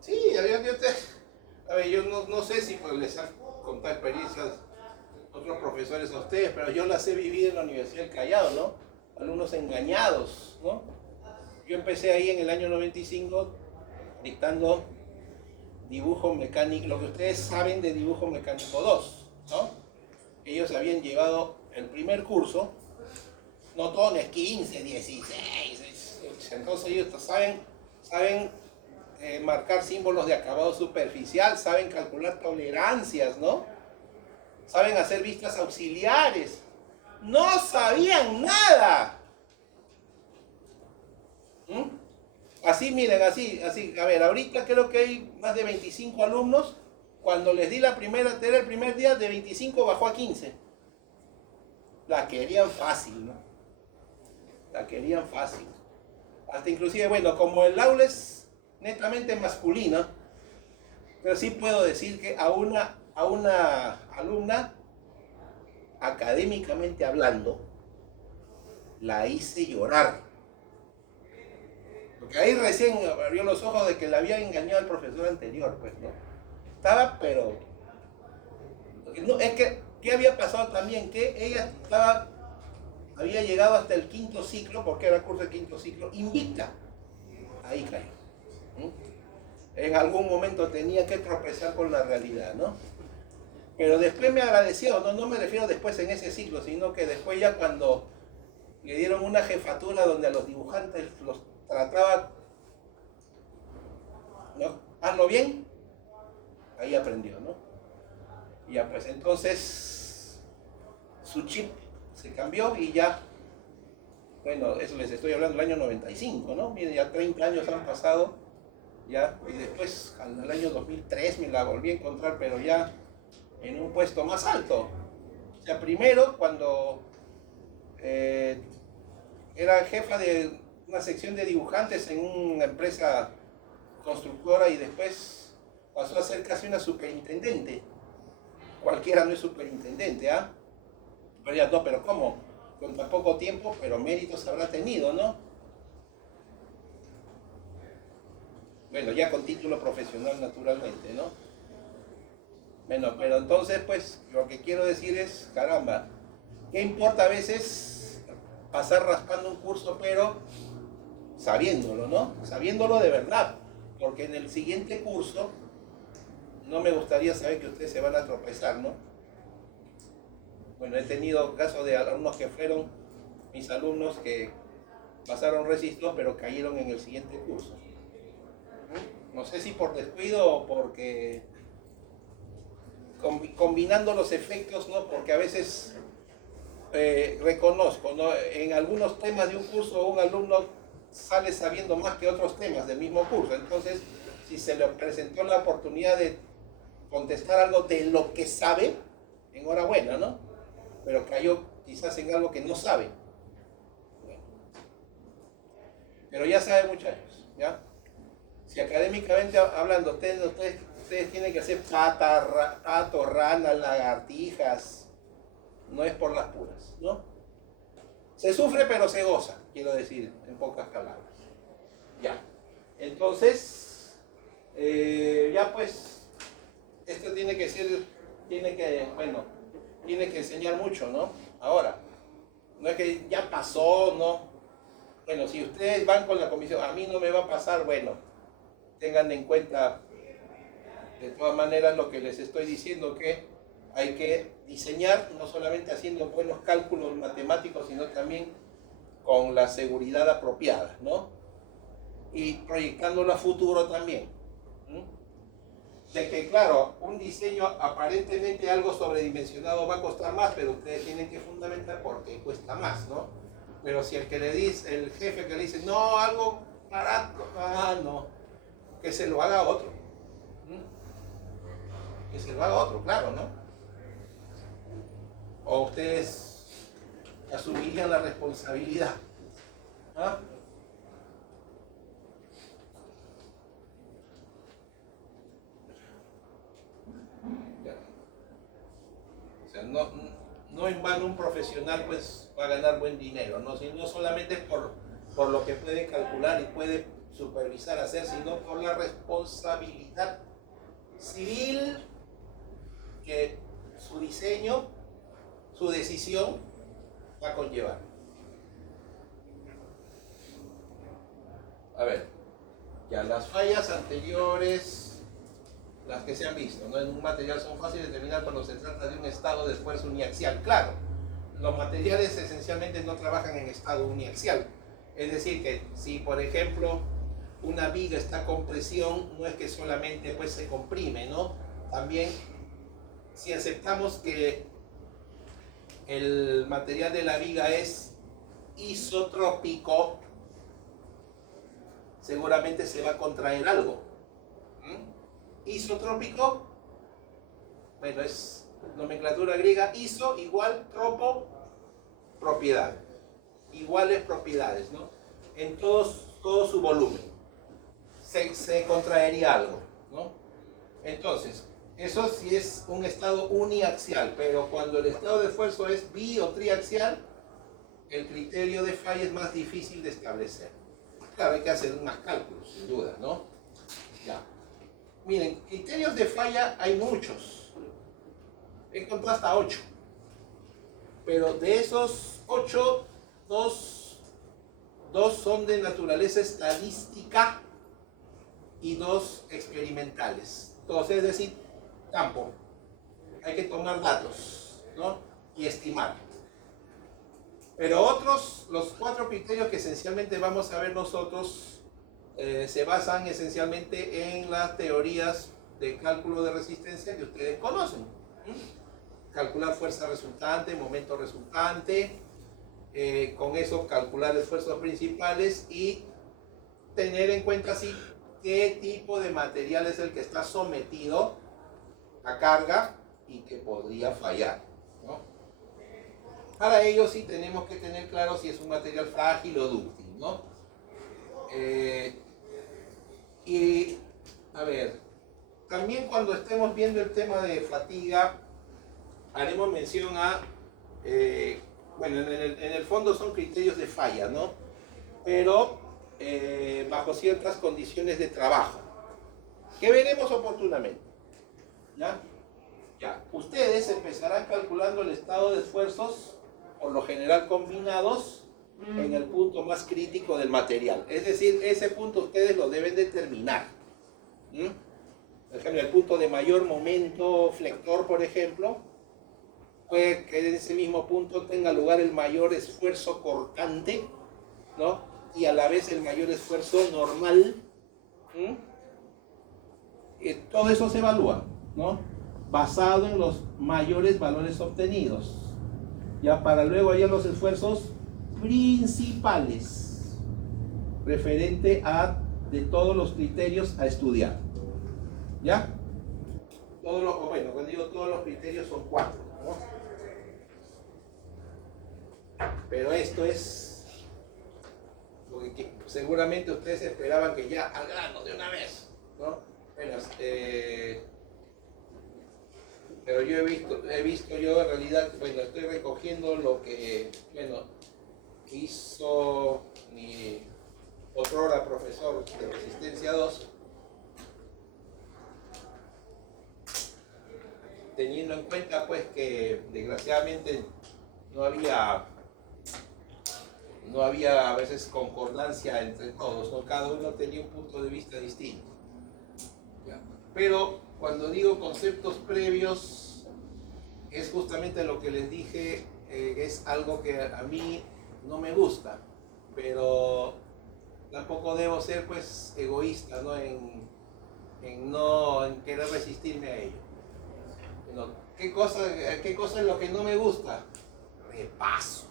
Sí, yo no sé si pues, les han contado experiencias otros profesores a ustedes, pero yo las he vivido en la Universidad del Callao, ¿no? Alumnos engañados, ¿no? Yo empecé ahí en el año 95 dictando dibujo mecánico, lo que ustedes saben de dibujo mecánico 2, ¿no? Ellos habían llevado el primer curso, notones 15, 16, entonces ellos saben marcar símbolos de acabado superficial, saben calcular tolerancias, ¿no? Saben hacer vistas auxiliares. No sabían nada. Así, miren, así. A ver, ahorita creo que hay más de 25 alumnos. Cuando les di la primera tarea el primer día, de 25 bajó a 15. La querían fácil, ¿no? La querían fácil. Hasta inclusive, bueno, como el aula es netamente masculina, pero sí puedo decir que a una alumna, académicamente hablando, la hice llorar. Porque ahí recién abrió los ojos de que le había engañado al profesor anterior, pues, ¿no? Estaba, pero... No, es que, ¿qué había pasado también? Que ella había llegado hasta el quinto ciclo, porque era curso de quinto ciclo, invicta. Ahí cayó. En algún momento tenía que tropezar con la realidad, ¿no? Pero después me agradeció, no me refiero después en ese ciclo, sino que después ya cuando le dieron una jefatura donde a los dibujantes los trataba, ¿no? Hazlo bien, ahí aprendió, ¿no? Y ya pues entonces su chip se cambió y ya, bueno, eso les estoy hablando del año 95, ¿no? Miren, ya 30 años han pasado, ya, y después al año 2003 me la volví a encontrar, pero ya en un puesto más alto. O sea, primero cuando era jefa de una sección de dibujantes en una empresa constructora y después pasó a ser casi una superintendente. Cualquiera no es superintendente, ¿ah? Pero ya no, pero ¿cómo? Con tan poco tiempo, pero méritos habrá tenido, ¿no? Bueno, ya con título profesional naturalmente, ¿no? Bueno, pero entonces, pues, lo que quiero decir es, caramba, ¿qué importa a veces pasar raspando un curso, pero sabiéndolo, ¿no? Sabiéndolo de verdad, porque en el siguiente curso no me gustaría saber que ustedes se van a tropezar, ¿no? Bueno, he tenido casos de alumnos que fueron mis alumnos que pasaron Resist 2, pero cayeron en el siguiente curso. No sé si por descuido o porque combinando los efectos, ¿no? Porque a veces reconozco, ¿no? En algunos temas de un curso un alumno sale sabiendo más que otros temas del mismo curso. Entonces, si se le presentó la oportunidad de contestar algo de lo que sabe, enhorabuena, ¿no? Pero cayó quizás en algo que no sabe. Pero ya sabe, muchachos, ¿ya? Si académicamente hablando, ustedes tienen que hacer pato, rana, lagartijas, no es por las puras, ¿no? Se sufre pero se goza, quiero decir, en pocas palabras. Ya. Entonces, ya pues, esto tiene que enseñar mucho, ¿no? Ahora, no es que ya pasó, ¿no? Bueno, si ustedes van con la comisión, a mí no me va a pasar, bueno, tengan en cuenta de todas maneras lo que les estoy diciendo, que hay que diseñar no solamente haciendo buenos cálculos matemáticos, sino también con la seguridad apropiada, ¿no? Y proyectándolo a futuro también. De que, claro, un diseño aparentemente algo sobredimensionado va a costar más, pero ustedes tienen que fundamentar por qué cuesta más, ¿no? Pero si el jefe que le dice, no, algo barato, no, que se lo haga otro. Que se lo haga otro, claro, ¿no? O ustedes asumirían la responsabilidad. ¿Ah? O sea, no en vano un profesional pues va a ganar buen dinero, no solamente por lo que puede calcular y puede supervisar hacer, sino por la responsabilidad civil que su diseño, su decisión va a conllevar. A ver, ya las fallas anteriores, las que se han visto, ¿no? En un material son fáciles de determinar cuando se trata de un estado de esfuerzo uniaxial. Claro, los materiales esencialmente no trabajan en estado uniaxial. Es decir, que si por ejemplo una viga está con presión, no es que solamente pues se comprime, ¿no? También si aceptamos que el material de la viga es isotrópico, seguramente se va a contraer algo. Isotrópico, bueno, es nomenclatura griega, iso igual tropo, propiedad. Iguales propiedades, ¿no? En todo su volumen. Se contraería algo, ¿no? Entonces, eso sí es un estado uniaxial, pero cuando el estado de esfuerzo es bi o triaxial, el criterio de falla es más difícil de establecer. Claro, hay que hacer más cálculos, sin duda, ¿no? Ya. Miren, criterios de falla hay muchos. He encontrado hasta 8. Pero de esos 8, dos son de naturaleza estadística y 2 experimentales. Entonces, es decir, campo. Hay que tomar datos, ¿no? Y estimar. Pero otros, los 4 criterios que esencialmente vamos a ver nosotros, se basan esencialmente en las teorías de cálculo de resistencia que ustedes conocen. Calcular fuerza resultante, momento resultante, con eso calcular esfuerzos principales y tener en cuenta así qué tipo de material es el que está sometido a carga y que podría fallar, ¿no? Para ello sí tenemos que tener claro si es un material frágil o dúctil, ¿no? Y a ver, también cuando estemos viendo el tema de fatiga, haremos mención a, bueno, en el fondo son criterios de falla, ¿no? Pero bajo ciertas condiciones de trabajo, que veremos oportunamente, ¿ya? Ya, ustedes empezarán calculando el estado de esfuerzos, por lo general combinados, en el punto más crítico del material. Es decir, ese punto ustedes lo deben determinar. Por ejemplo, el punto de mayor momento flector, por ejemplo, puede que en ese mismo punto tenga lugar el mayor esfuerzo cortante, ¿no? Y a la vez el mayor esfuerzo normal. Todo eso se evalúa, ¿no? basado en los mayores valores obtenidos, ya para luego hallar los esfuerzos principales referente a de todos los criterios a estudiar, ¿ya? Bueno, cuando digo todos los criterios son 4, ¿no? Pero esto es lo que seguramente ustedes esperaban que ya al grano de una vez, ¿no? Bueno, pero yo he visto yo en realidad, bueno, estoy recogiendo lo que, bueno, hizo mi otrora profesor de Resistencia 2, teniendo en cuenta pues que desgraciadamente no había a veces concordancia entre todos, ¿no? Cada uno tenía un punto de vista distinto. ¿Ya? Pero cuando digo conceptos previos, es justamente lo que les dije, es algo que a mí no me gusta, pero tampoco debo ser pues egoísta, ¿no? En querer resistirme a ello. ¿No? ¿Qué cosa es lo que no me gusta? Repaso.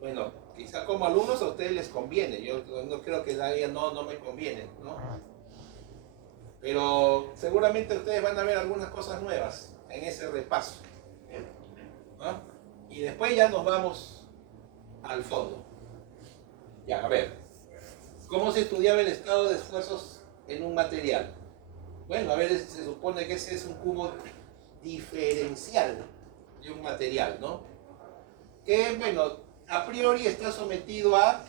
Bueno, quizá como alumnos a ustedes les conviene, yo no creo que nadie no me conviene, ¿no? Pero seguramente ustedes van a ver algunas cosas nuevas en ese repaso, ¿no? Y después ya nos vamos al fondo. Ya, a ver, ¿cómo se estudiaba el estado de esfuerzos en un material? Bueno, a ver, se supone que ese es un cubo diferencial de un material, ¿no? Que, bueno, a priori está sometido a,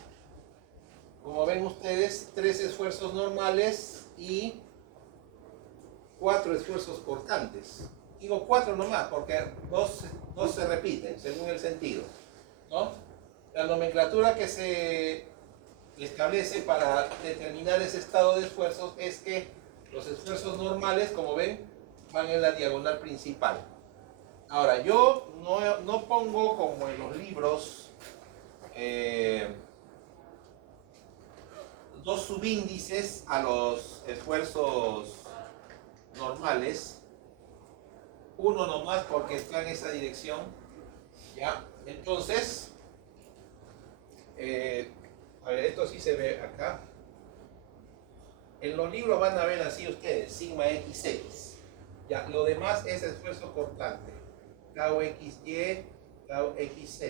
como ven ustedes, 3 esfuerzos normales y 4 esfuerzos cortantes. Digo 4 nomás, porque dos se repiten, según el sentido, ¿no? La nomenclatura que se establece para determinar ese estado de esfuerzos es que los esfuerzos normales, como ven, van en la diagonal principal. Ahora, yo no pongo como en los libros 2 subíndices a los esfuerzos normales, uno nomás porque está en esa dirección, ¿ya? Entonces, a ver, esto sí se ve acá. En los libros van a ver así ustedes, sigma xx. Ya, lo demás es esfuerzo cortante. Tau xy, tau xz.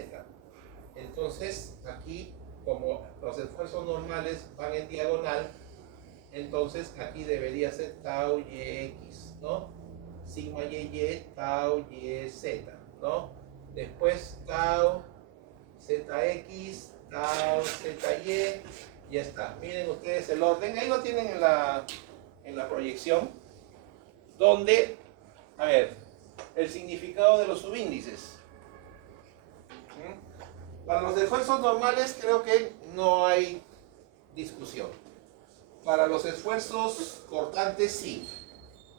Entonces, aquí, como los esfuerzos normales van en diagonal, entonces aquí debería ser tau yx, ¿no? Sigma y, tau yz, ¿no? Después tau zx, tau zy, ya está. Miren ustedes el orden, ahí lo tienen en la proyección, donde, a ver, el significado de los subíndices. Para los esfuerzos normales creo que no hay discusión. Para los esfuerzos cortantes sí.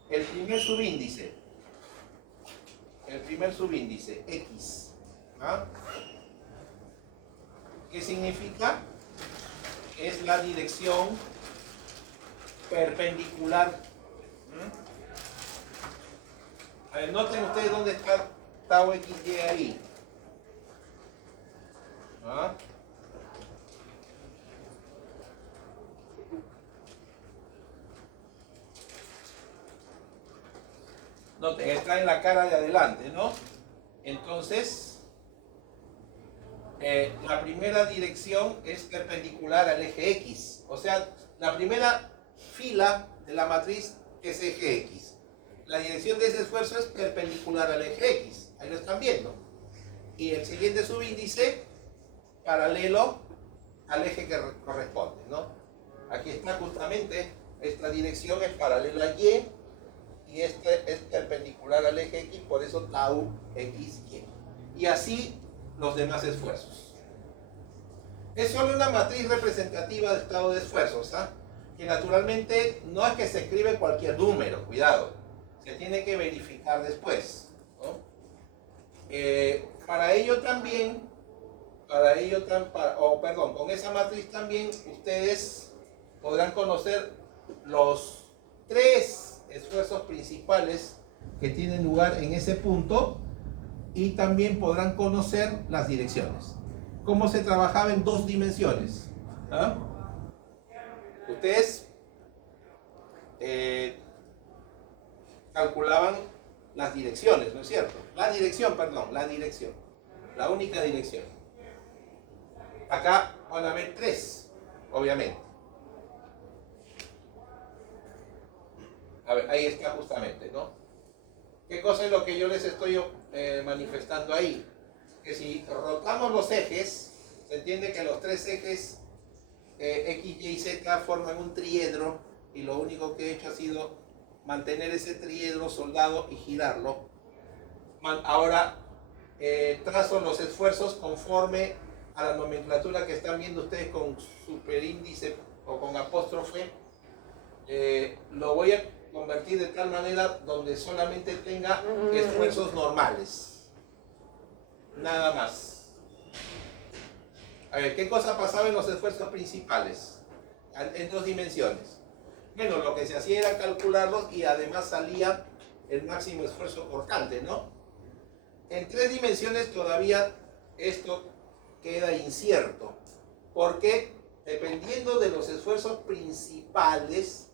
El primer subíndice, X, ¿ah? ¿Qué significa? Es la dirección perpendicular. A ver, noten ustedes dónde está tau xy ahí. ¿Ah? Noten, está en la cara de adelante, ¿no? Entonces, la primera dirección es perpendicular al eje X. O sea, la primera fila de la matriz es eje X. La dirección de ese esfuerzo es perpendicular al eje X. Ahí lo están viendo. Y el siguiente subíndice, paralelo al eje que corresponde, ¿no? Aquí está justamente, esta dirección es paralela a Y. Y este es perpendicular al eje X, por eso tau xy. Y así los demás esfuerzos. Es solo una matriz representativa de estado de esfuerzos, ¿ah? Que naturalmente no es que se escribe cualquier número, cuidado, se tiene que verificar después, ¿no? Para ello también, con esa matriz también ustedes podrán conocer los tres esfuerzos principales que tienen lugar en ese punto y también podrán conocer las direcciones. ¿Cómo se trabajaba en dos dimensiones? ¿Ah? Ustedes calculaban las direcciones, ¿no es cierto? La dirección. La única dirección. Acá van a haber tres, obviamente. A ver, ahí está justamente, ¿no? ¿Qué cosa es lo que yo les estoy manifestando ahí? Que si rotamos los ejes, se entiende que los tres ejes X, Y y Z forman un triedro y lo único que he hecho ha sido mantener ese triedro soldado y girarlo. Ahora trazo los esfuerzos conforme a la nomenclatura que están viendo ustedes con superíndice o con apóstrofe. Lo voy a convertir de tal manera donde solamente tenga esfuerzos normales. Nada más. A ver, ¿qué cosa pasaba en los esfuerzos principales? En dos dimensiones. Bueno, lo que se hacía era calcularlos y además salía el máximo esfuerzo cortante, ¿no? En tres dimensiones todavía esto queda incierto, porque dependiendo de los esfuerzos principales,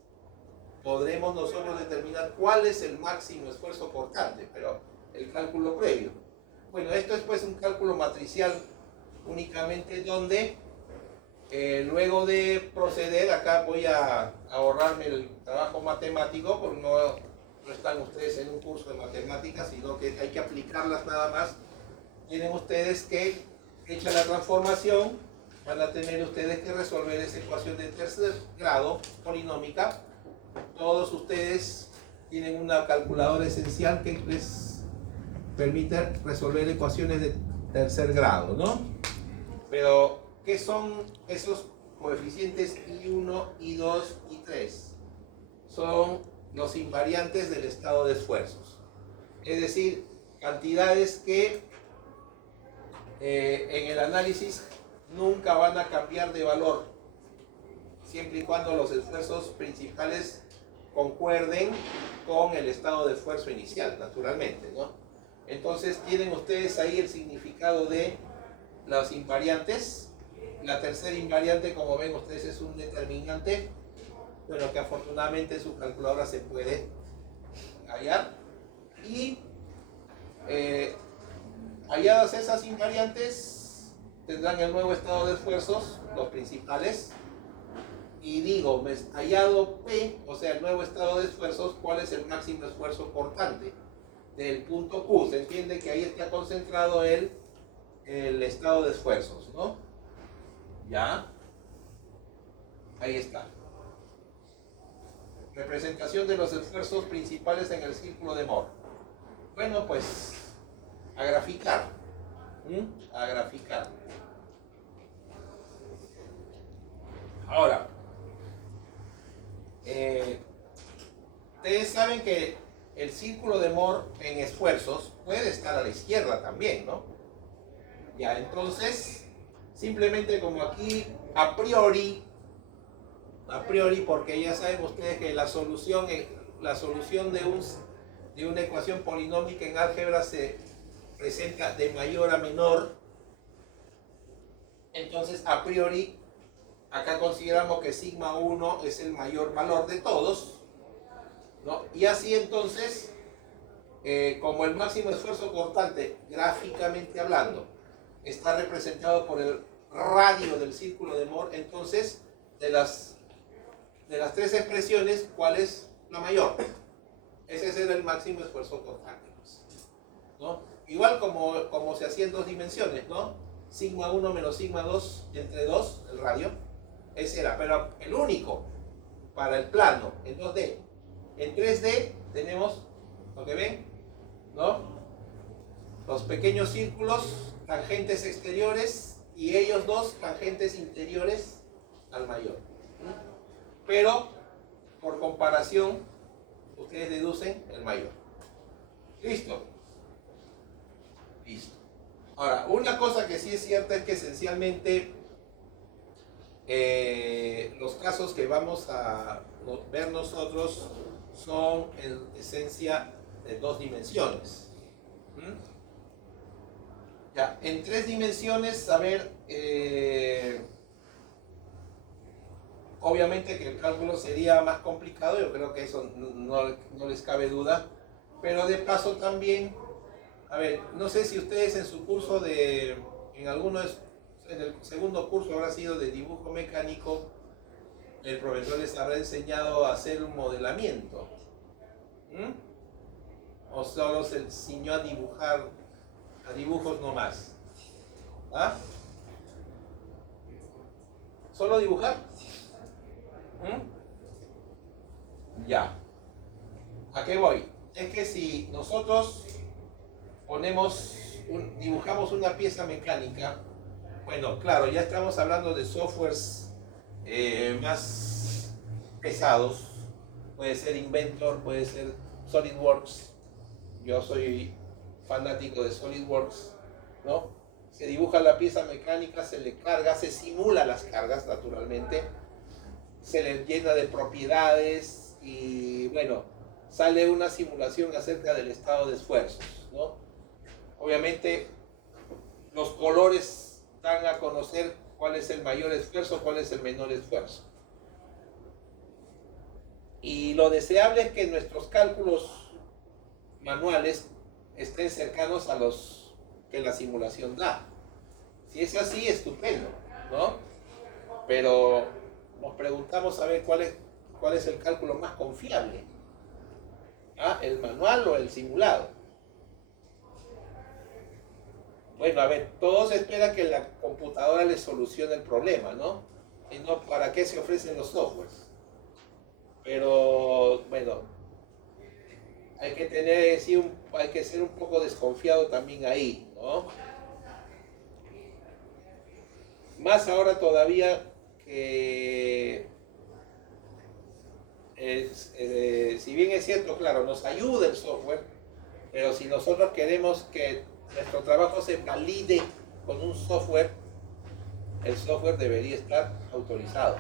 podremos nosotros determinar cuál es el máximo esfuerzo cortante, pero el cálculo previo. Bueno, esto es pues un cálculo matricial únicamente donde luego de proceder, acá voy a ahorrarme el trabajo matemático porque no están ustedes en un curso de matemáticas, sino que hay que aplicarlas nada más. Tienen ustedes que, hecha la transformación, van a tener ustedes que resolver esa ecuación de tercer grado polinómica. Todos ustedes tienen una calculadora esencial que les permite resolver ecuaciones de tercer grado, ¿no? Pero, ¿qué son esos coeficientes I1, I2 y I3? Son los invariantes del estado de esfuerzos. Es decir, cantidades que en el análisis nunca van a cambiar de valor, siempre y cuando los esfuerzos principales concuerden con el estado de esfuerzo inicial, naturalmente, ¿no? Entonces tienen ustedes ahí el significado de los invariantes. La tercera invariante, como ven ustedes, es un determinante, bueno, que afortunadamente en su calculadora se puede hallar. Y halladas esas invariantes, tendrán el nuevo estado de esfuerzos, los principales. Y digo, hallado P, o sea, el nuevo estado de esfuerzos, ¿cuál es el máximo esfuerzo cortante? Del punto Q. Se entiende que ahí está concentrado el estado de esfuerzos, ¿no? ¿Ya? Ahí está. Representación de los esfuerzos principales en el círculo de Moore. Bueno, pues, a graficar. A graficar. Ahora, ustedes saben que el círculo de Moore en esfuerzos puede estar a la izquierda también, ¿no? Ya, entonces, simplemente como aquí, a priori, porque ya saben ustedes que la solución de una ecuación polinómica en álgebra se presenta de mayor a menor. Entonces, a priori, acá consideramos que sigma 1 es el mayor valor de todos, ¿no? Y así entonces, como el máximo esfuerzo cortante, gráficamente hablando, está representado por el radio del círculo de Moore, entonces, de las tres expresiones, ¿cuál es la mayor? Ese será el máximo esfuerzo cortante, ¿no? Igual como se hacía en dos dimensiones, ¿no? Sigma 1 menos sigma 2 entre 2, el radio. Ese era, pero el único para el plano, en 2D. En 3D tenemos, lo que ven, ¿no? Los pequeños círculos, tangentes exteriores, y ellos dos, tangentes interiores al mayor. Pero, por comparación, ustedes deducen el mayor. ¿Listo? Listo. Ahora, una cosa que sí es cierta es que esencialmente Los casos que vamos a ver nosotros son en esencia de dos dimensiones. ¿Mm? Ya, en tres dimensiones, a ver, obviamente que el cálculo sería más complicado, yo creo que eso no les cabe duda, pero de paso también, a ver, no sé si ustedes en su curso en el segundo curso habrá sido de dibujo mecánico, el profesor les habrá enseñado a hacer un modelamiento. ¿Mm? O solo se enseñó a dibujar, a dibujos nomás. ¿Ah? ¿Solo dibujar? ¿Mm? Ya. ¿A qué voy? Es que si nosotros dibujamos una pieza mecánica, bueno, claro, ya estamos hablando de softwares más pesados. Puede ser Inventor, puede ser SolidWorks. Yo soy fanático de SolidWorks, ¿no? Se dibuja la pieza mecánica, se le carga, se simula las cargas naturalmente, se le llena de propiedades y bueno, sale una simulación acerca del estado de esfuerzos, ¿no? Obviamente los colores dan a conocer cuál es el mayor esfuerzo, cuál es el menor esfuerzo. Y lo deseable es que nuestros cálculos manuales estén cercanos a los que la simulación da. Si es así, estupendo, ¿no? Pero nos preguntamos a ver cuál es el cálculo más confiable. ¿Ah? ¿El manual o el simulado? Bueno, a ver, todos esperan que la computadora les solucione el problema, ¿no? Y no, ¿para qué se ofrecen los softwares? Pero, bueno, hay que ser un poco desconfiado también ahí, ¿no? Más ahora todavía que, si bien es cierto, claro, nos ayuda el software, pero si nosotros queremos que nuestro trabajo se valide con un software, el software debería estar autorizado.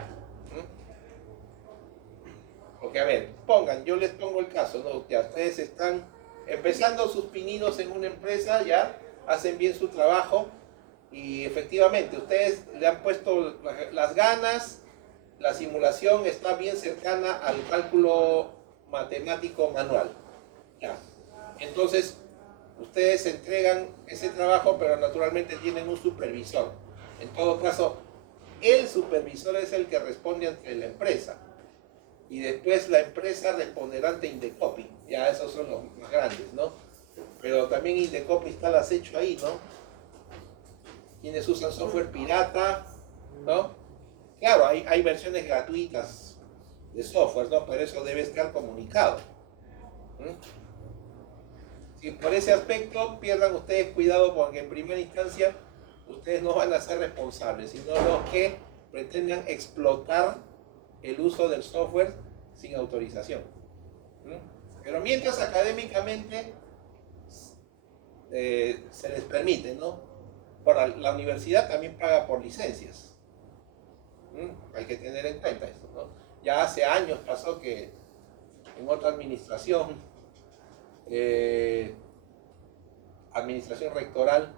Porque, a ver, yo les pongo el caso, ¿no? Ya ustedes están empezando sus pininos en una empresa, ya hacen bien su trabajo y efectivamente ustedes le han puesto las ganas, la simulación está bien cercana al cálculo matemático manual. Ya. Entonces, ustedes entregan ese trabajo, pero naturalmente tienen un supervisor. En todo caso, el supervisor es el que responde ante la empresa. Y después la empresa responderá ante Indecopy. Ya esos son los más grandes, ¿no? Pero también Indecopy está al acecho ahí, ¿no? Quienes usan software pirata, ¿no? Claro, hay versiones gratuitas de software, ¿no? Pero eso debe estar comunicado. Si por ese aspecto pierdan ustedes cuidado, porque en primera instancia ustedes no van a ser responsables, sino los que pretendan explotar el uso del software sin autorización. Pero mientras académicamente se les permite, ¿no? La universidad también paga por licencias. Hay que tener en cuenta esto, ¿no? Ya hace años pasó que en otra administración rectoral,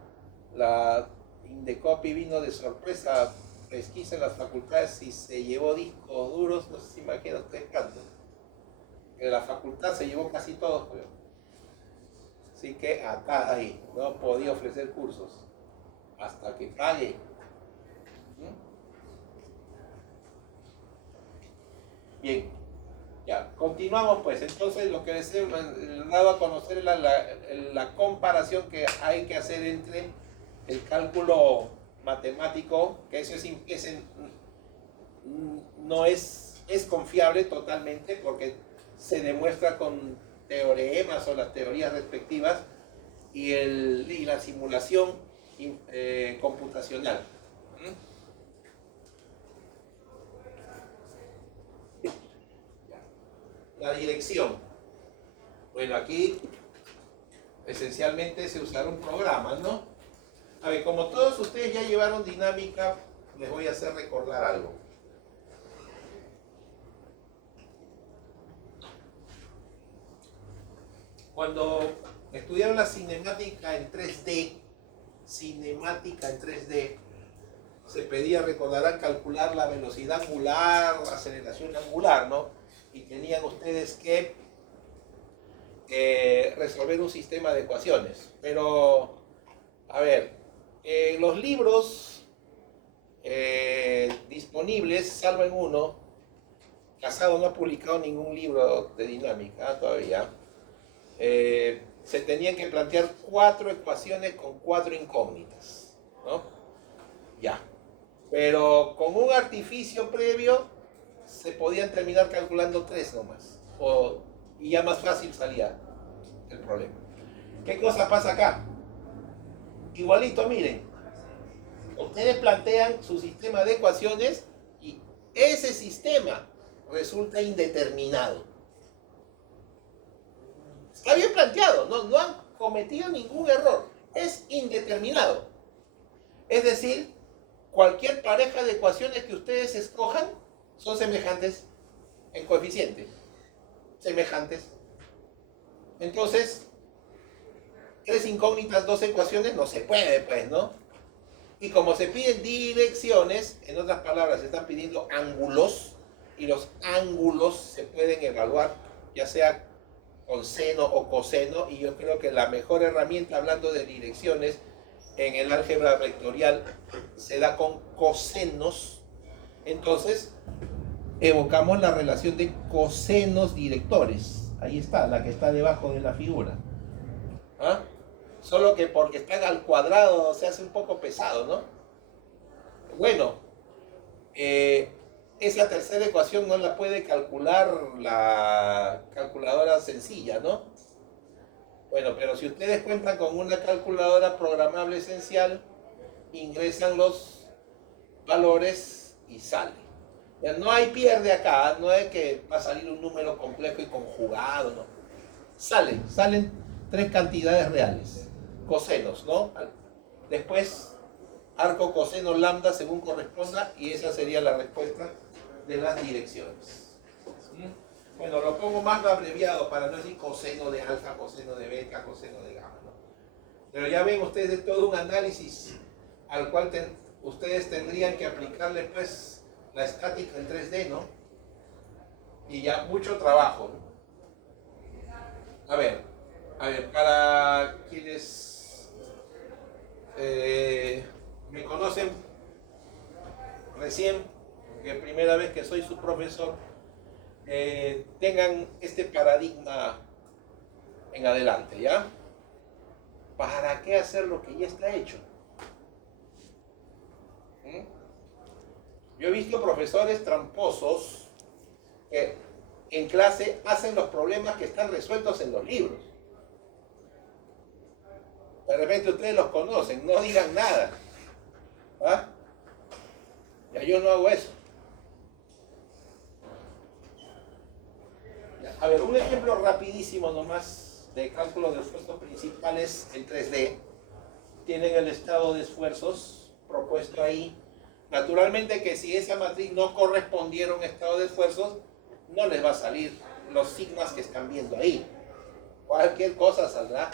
la Indecopy vino de sorpresa, pesquisa en las facultades y se llevó discos duros, no sé si imaginan ustedes cuántos. En la facultad se llevó casi todos, creo. Así que acá ahí, no podía ofrecer cursos hasta que pague. Bien, ya, continuamos pues. Entonces lo que les he dado a conocer es la comparación que hay que hacer entre el cálculo matemático, que eso no es confiable totalmente porque se demuestra con teoremas o las teorías respectivas y la simulación computacional. La dirección. Bueno, aquí esencialmente se usará un programa, ¿no? A ver, como todos ustedes ya llevaron dinámica les voy a hacer recordar algo. Cuando estudiaron la cinemática en 3D, se pedía, recordarán, calcular la velocidad angular, la aceleración angular, ¿no? Y tenían ustedes que resolver un sistema de ecuaciones. Pero, a ver, los libros disponibles, salvo en uno, Casado no ha publicado ningún libro de dinámica todavía, se tenían que plantear 4 ecuaciones con 4 incógnitas, ¿no? Ya. Pero con un artificio previo se podían terminar calculando 3 nomás. Y ya más fácil salía el problema. ¿Qué cosa pasa acá? Igualito, miren. Ustedes plantean su sistema de ecuaciones y ese sistema resulta indeterminado. Está bien planteado, no han cometido ningún error. Es indeterminado. Es decir, cualquier pareja de ecuaciones que ustedes escojan son semejantes en coeficiente. Semejantes. Entonces, 3 incógnitas, 2 ecuaciones, no se puede, pues, ¿no? Y como se piden direcciones, en otras palabras, se están pidiendo ángulos, y los ángulos se pueden evaluar, ya sea con seno o coseno, y yo creo que la mejor herramienta, hablando de direcciones, en el álgebra vectorial se da con cosenos. Entonces evocamos la relación de cosenos directores. Ahí está, la que está debajo de la figura. ¿Ah? Solo que porque están al cuadrado se hace un poco pesado, ¿no? Bueno, esa tercera ecuación no la puede calcular la calculadora sencilla, ¿no? Bueno, pero si ustedes cuentan con una calculadora programable esencial, ingresan los valores y sale. Ya no hay pierde acá, no es que va a salir un número complejo y conjugado, no. Salen 3 cantidades reales, cosenos, ¿no? Después, arco, coseno, lambda, según corresponda, y esa sería la respuesta de las direcciones. Bueno, lo pongo más abreviado para no decir coseno de alfa, coseno de beta, coseno de gamma, ¿no? Pero ya ven ustedes, es todo un análisis al cual ustedes tendrían que aplicarle, pues, la estática en 3D, ¿no? Y ya mucho trabajo, ¿no? A ver, para quienes me conocen recién, que primera vez que soy su profesor, tengan este paradigma en adelante, ¿ya? ¿Para qué hacer lo que ya está hecho? Yo he visto profesores tramposos que en clase hacen los problemas que están resueltos en los libros. De repente ustedes los conocen, no digan nada. ¿Ah? Ya yo no hago eso. A ver, un ejemplo rapidísimo nomás de cálculo de esfuerzos principales en 3D. Tienen el estado de esfuerzos propuesto ahí. Naturalmente que si esa matriz no correspondiera a un estado de esfuerzos, no les va a salir los sigmas que están viendo ahí. Cualquier cosa saldrá,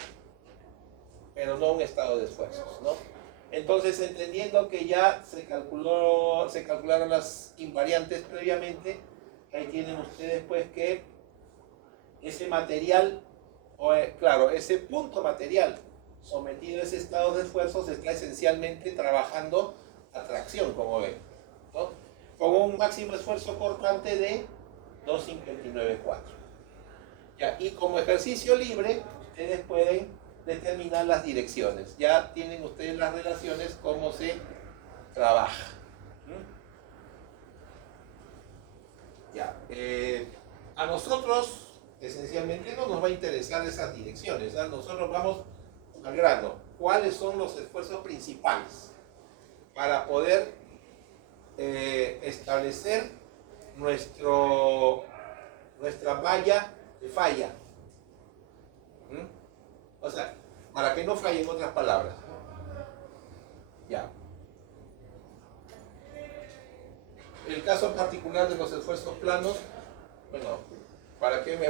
pero no un estado de esfuerzos, ¿no? Entonces, entendiendo que ya se calcularon las invariantes previamente, ahí tienen ustedes pues que ese material, claro, ese punto material sometido a ese estado de esfuerzos está esencialmente trabajando a tracción, como ven, ¿no? Con un máximo esfuerzo cortante de 2,594. Ya, y como ejercicio libre, ustedes pueden determinar las direcciones. Ya tienen ustedes las relaciones, cómo se trabaja. Ya, a nosotros esencialmente no nos va a interesar esas direcciones, ¿no? Nosotros vamos al grano. ¿Cuáles son los esfuerzos principales para poder establecer nuestra valla de falla? O sea, para que no falle, en otras palabras. Ya. el caso particular de los esfuerzos planos, bueno, ¿para qué me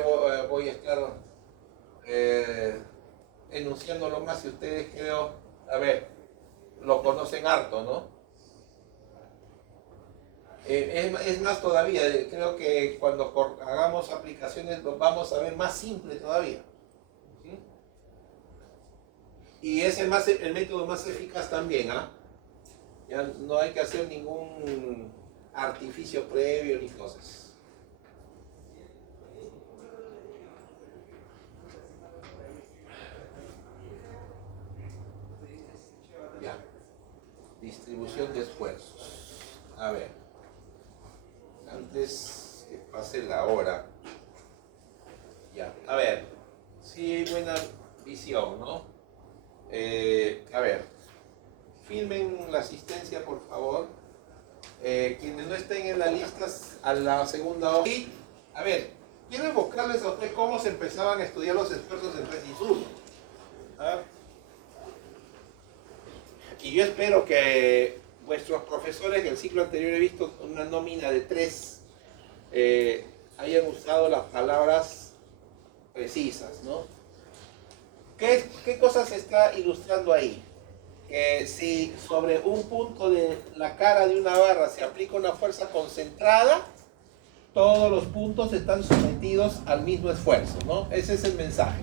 voy a estar enunciándolo más si ustedes creo, a ver, lo conocen harto, ¿no? Es más todavía, creo que cuando hagamos aplicaciones lo vamos a ver más simple todavía. ¿Sí? Y es el método más eficaz también, ¿ah? Ya no hay que hacer ningún artificio previo ni cosas. Ya. Distribución de esfuerzos. A ver. Antes que pase la hora. Ya. A ver. Sí hay buena visión, ¿no? A ver. Filmen la asistencia, por favor. Quienes no estén en la lista a la segunda hora. Y, a ver, quiero evocarles a ustedes cómo se empezaban a estudiar los esfuerzos en Regis 1. Y yo espero que vuestros profesores del ciclo anterior, he visto una nómina de 3, hayan usado las palabras precisas, ¿no? ¿Qué cosas se está ilustrando ahí? Que si sobre un punto de la cara de una barra se aplica una fuerza concentrada, todos los puntos están sometidos al mismo esfuerzo, ¿no? Ese es el mensaje.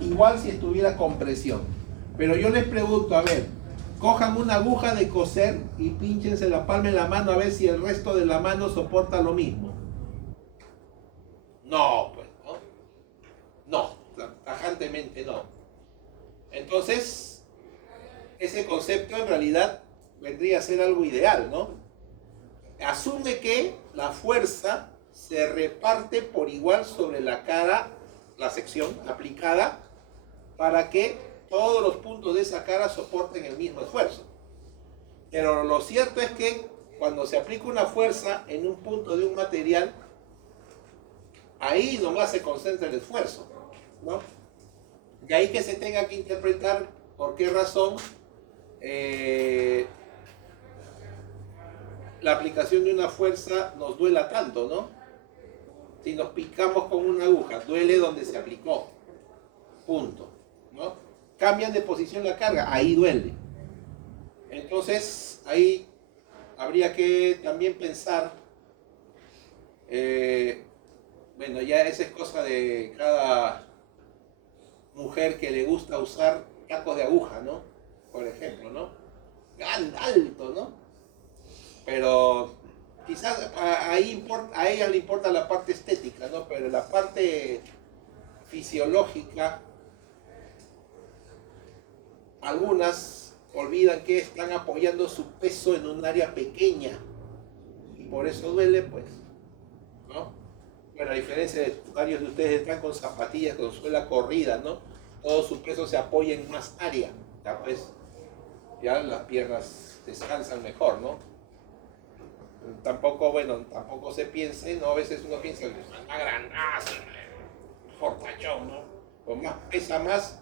Igual si estuviera con presión. Pero yo les pregunto, a ver, cojan una aguja de coser y pínchense la palma en la mano a ver si el resto de la mano soporta lo mismo. No, pues, ¿no? No, tajantemente no. Entonces, ese concepto en realidad vendría a ser algo ideal, ¿no? Asume que la fuerza se reparte por igual sobre la cara, la sección aplicada, para que todos los puntos de esa cara soporten el mismo esfuerzo. Pero lo cierto es que cuando se aplica una fuerza en un punto de un material, ahí nomás se concentra el esfuerzo, ¿no? De ahí que se tenga que interpretar por qué razón la aplicación de una fuerza nos duela tanto, ¿no? Si nos picamos con una aguja, duele donde se aplicó, punto, ¿no? Cambian de posición la carga, ahí duele. Entonces, ahí habría que también pensar, bueno, ya esa es cosa de cada mujer que le gusta usar tacos de aguja, ¿no? Por ejemplo, ¿no? Alto, ¿no? Pero quizás a ella le importa la parte estética, ¿no? Pero la parte fisiológica, algunas olvidan que están apoyando su peso en un área pequeña y por eso duele, pues, ¿no? Bueno, a diferencia de varios de ustedes están con zapatillas con suela corrida, ¿no? Todo su peso se apoya en más área, ya pues, ya las piernas descansan mejor, ¿no? Tampoco, bueno, tampoco se piense, ¿no? A veces uno piensa que es una grandaza, fortachón, ¿no? Pues más pesa más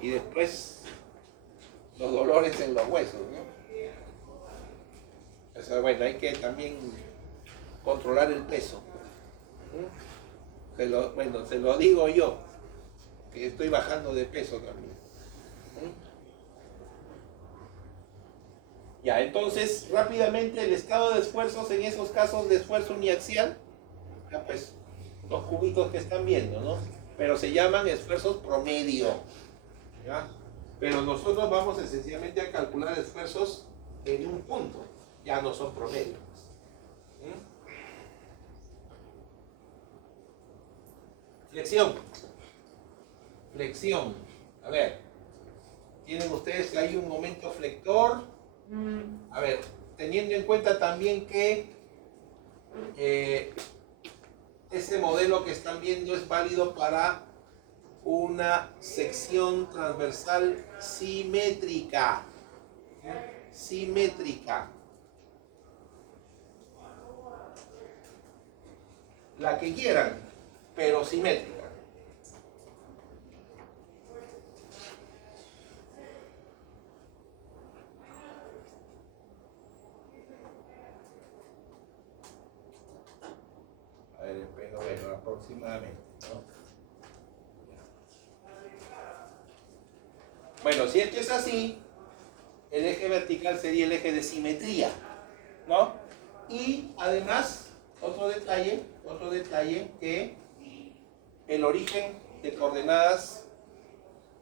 y después los dolores en los huesos, ¿no? O sea, bueno, hay que también controlar el peso. Bueno, se lo digo yo, que estoy bajando de peso también. Ya, entonces, rápidamente, el estado de esfuerzos en esos casos de esfuerzo uniaxial, ya pues, los cubitos que están viendo, ¿no? Pero se llaman esfuerzos promedio, ¿ya? Pero nosotros vamos esencialmente a calcular esfuerzos en un punto, ya no son promedios. Flexión. Flexión. A ver, tienen ustedes ahí un momento flector. A ver, teniendo en cuenta también que ese modelo que están viendo es válido para una sección transversal simétrica. Simétrica. La que quieran, pero simétrica. Bueno, aproximadamente, ¿no? Bueno, si esto es así, el eje vertical sería el eje de simetría, ¿no? Y además, otro detalle, que el origen de coordenadas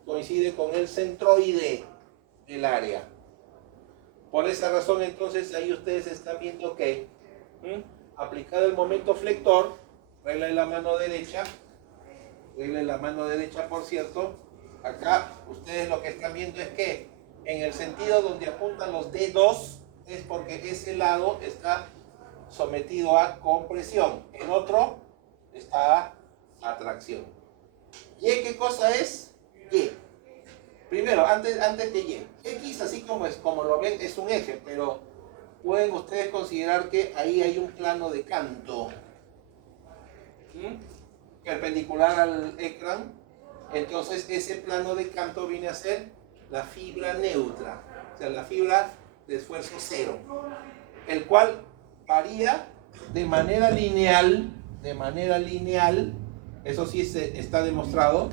coincide con el centroide del área. Por esa razón, entonces, ahí ustedes están viendo que, aplicado el momento flector, regla de la mano derecha, por cierto, acá ustedes lo que están viendo es que en el sentido donde apuntan los dedos es porque ese lado está sometido a compresión, en otro está a atracción. ¿Y qué cosa es? Y. Primero, antes de Y, X así como lo ven es un eje, pero pueden ustedes considerar que ahí hay un plano de canto perpendicular al ecrán. Entonces ese plano de canto viene a ser la fibra neutra, o sea, la fibra de esfuerzo cero, el cual varía de manera lineal, eso sí está demostrado,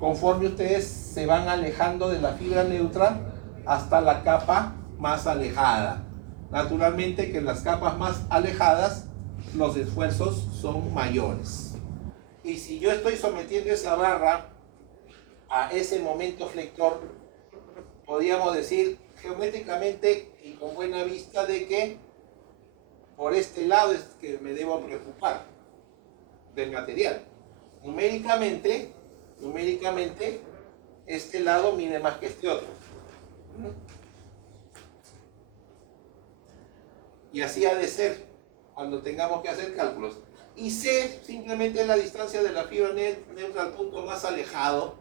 conforme ustedes se van alejando de la fibra neutra hasta la capa más alejada. Naturalmente que en las capas más alejadas los esfuerzos son mayores. Y si yo estoy sometiendo esa barra a ese momento flector, podríamos decir geométricamente y con buena vista de que por este lado es que me debo preocupar del material. Numéricamente, este lado mide más que este otro. Y así ha de ser cuando tengamos que hacer cálculos. Y C simplemente es la distancia de la fibra neutra al punto más alejado,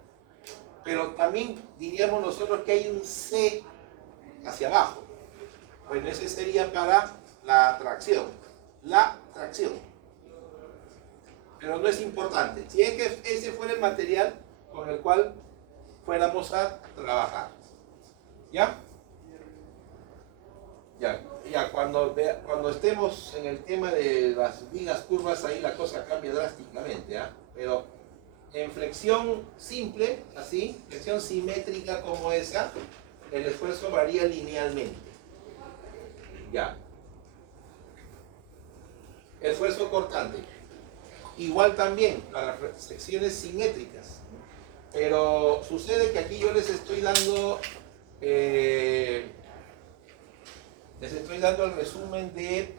pero también diríamos nosotros que hay un C hacia abajo. Bueno, ese sería para la tracción. Pero no es importante. Si es que ese fuera el material con el cual fuéramos a trabajar. ¿Ya? Ya cuando estemos en el tema de las vigas curvas, ahí la cosa cambia drásticamente, ¿eh? Pero en flexión simple, así, flexión simétrica como esa, el esfuerzo varía linealmente. Ya. Esfuerzo cortante. Igual también para secciones simétricas. Pero sucede que aquí yo les estoy dando el resumen de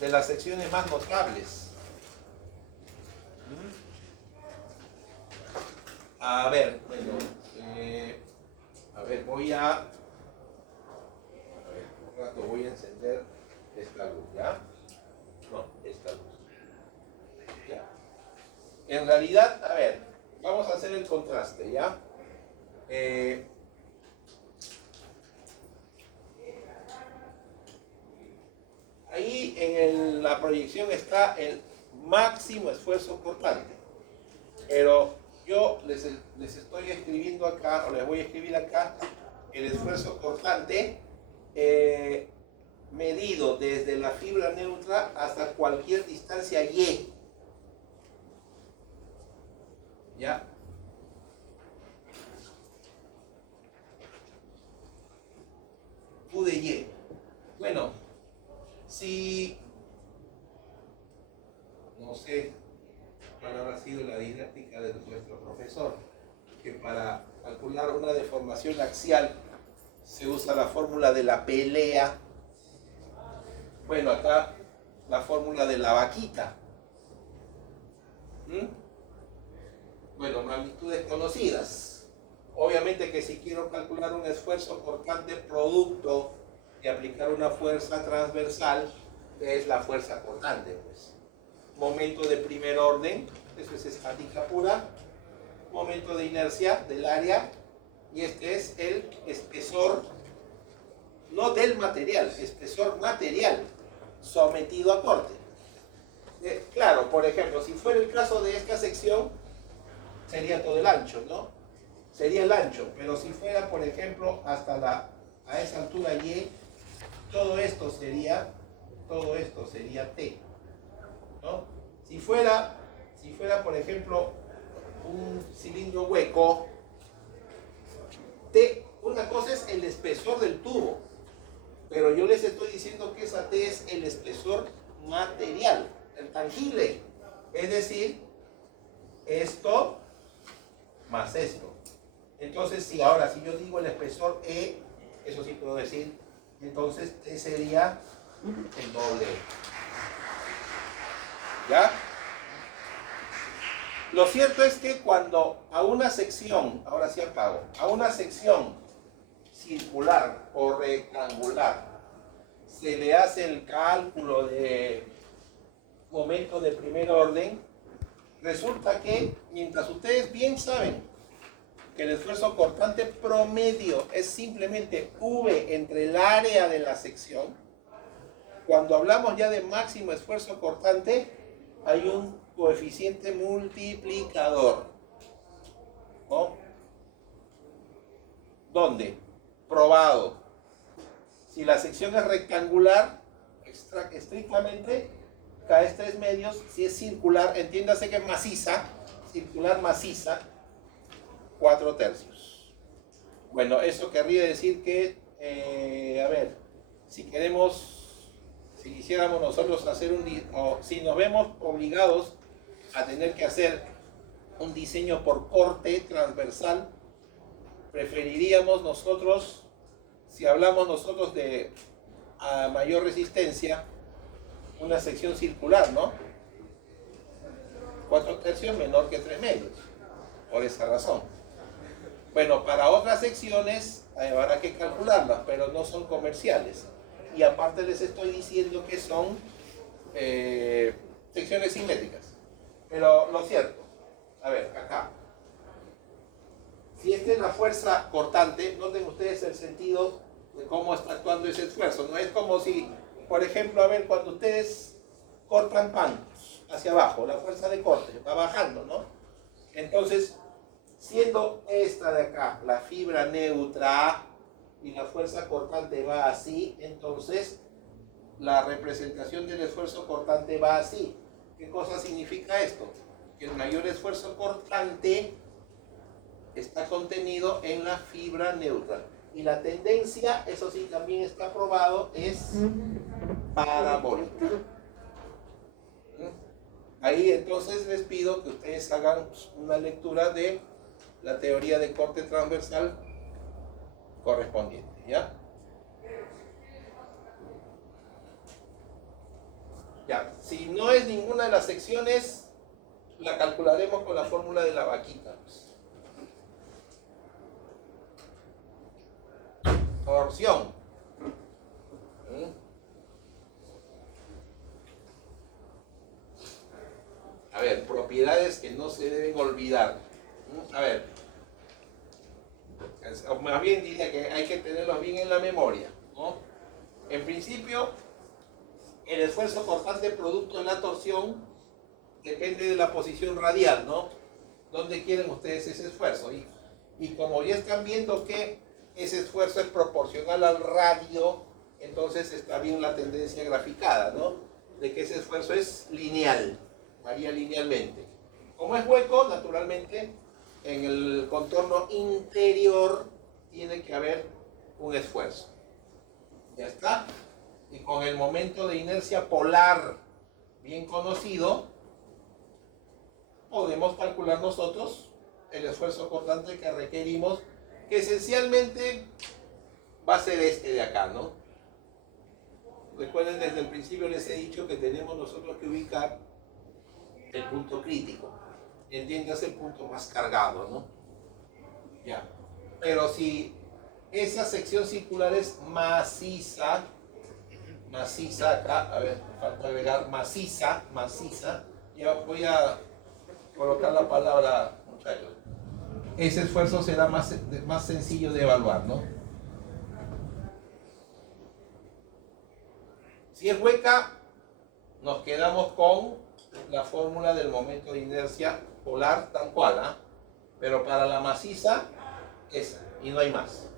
las secciones más notables. A ver, bueno, un rato voy a encender esta luz, ¿ya? No, esta luz. Ya. En realidad, a ver, vamos a hacer el contraste, ¿ya? Ahí en la proyección está el máximo esfuerzo cortante, pero yo les estoy escribiendo acá, o les voy a escribir acá, el esfuerzo cortante medido desde la fibra neutra hasta cualquier distancia Y. ¿Ya? U de Y. Bueno, si no sé cuál habrá sido la didáctica de nuestro profesor, que para calcular una deformación axial se usa la fórmula de la pelea. Bueno, acá la fórmula de la vaquita. Bueno, magnitudes conocidas. Obviamente que si quiero calcular un esfuerzo cortante producto de aplicar una fuerza transversal, es la fuerza cortante, pues. Momento de primer orden, eso es estática pura. Momento de inercia del área, y este es el espesor, no del material, espesor material sometido a corte. Claro, por ejemplo, si fuera el caso de esta sección, sería todo el ancho, ¿no? Sería el ancho, pero si fuera, por ejemplo, a esa altura Y, todo esto sería todo esto sería T, ¿no? Si fuera, por ejemplo, un cilindro hueco, T, una cosa es el espesor del tubo, pero yo les estoy diciendo que esa T es el espesor material, el tangible. Es decir, esto más esto. Entonces, si ahora, si yo digo el espesor E, eso sí puedo decir, entonces T sería el doble E. ¿Ya? Lo cierto es que cuando a una sección, ahora sí apago, a una sección circular o rectangular se le hace el cálculo de momento de primer orden, resulta que, mientras ustedes bien saben que el esfuerzo cortante promedio es simplemente V entre el área de la sección, cuando hablamos ya de máximo esfuerzo cortante, hay un coeficiente multiplicador, ¿no? ¿Dónde? Probado. Si la sección es rectangular, estrictamente, cada 3 medios. Si es circular, entiéndase que es maciza, circular maciza, 4/3. Bueno, eso querría decir que, a ver, si quisiéramos nosotros hacer o si nos vemos obligados a tener que hacer un diseño por corte transversal, preferiríamos nosotros, si hablamos nosotros de a mayor resistencia, una sección circular, ¿no? 4/3 menor que 3 medios, por esa razón. Bueno, para otras secciones habrá que calcularlas, pero no son comerciales. Y aparte les estoy diciendo que son secciones simétricas. Pero lo cierto, a ver, acá. Si esta es la fuerza cortante, noten ustedes el sentido de cómo está actuando ese esfuerzo. No es como si, por ejemplo, a ver, cuando ustedes cortan pan hacia abajo, la fuerza de corte va bajando, ¿no? Entonces, siendo esta de acá la fibra neutra y la fuerza cortante va así, entonces la representación del esfuerzo cortante va así. ¿Qué cosa significa esto? Que el mayor esfuerzo cortante está contenido en la fibra neutra. Y la tendencia, eso sí también está probado, es parabólica. Ahí entonces les pido que ustedes hagan una lectura de la teoría de corte transversal correspondiente, ¿ya? Ya, si no es ninguna de las secciones, la calcularemos con la fórmula de la vaquita. Torsión. A ver, propiedades que no se deben olvidar. A ver, más bien diría que hay que tenerlos bien en la memoria, ¿no? En principio, el esfuerzo cortante producto de la torsión depende de la posición radial, ¿no? ¿Dónde quieren ustedes ese esfuerzo? Y como ya están viendo que ese esfuerzo es proporcional al radio, entonces está bien la tendencia graficada, ¿no? De que ese esfuerzo es lineal, varía linealmente. Como es hueco, naturalmente, en el contorno interior tiene que haber un esfuerzo. Ya está. Y con el momento de inercia polar bien conocido, podemos calcular nosotros el esfuerzo cortante que requerimos, que esencialmente va a ser este de acá, ¿no? Recuerden, desde el principio les he dicho que tenemos nosotros que ubicar el punto crítico. Entiéndase el punto más cargado, ¿no? Ya. Pero si esa sección circular es maciza acá, a ver, falta agregar maciza, ya voy a colocar la palabra, muchachos. Ese esfuerzo será más sencillo de evaluar, ¿no? Si es hueca, nos quedamos con la fórmula del momento de inercia polar tal cual, ¿ah? Pero para la maciza, esa, y no hay más.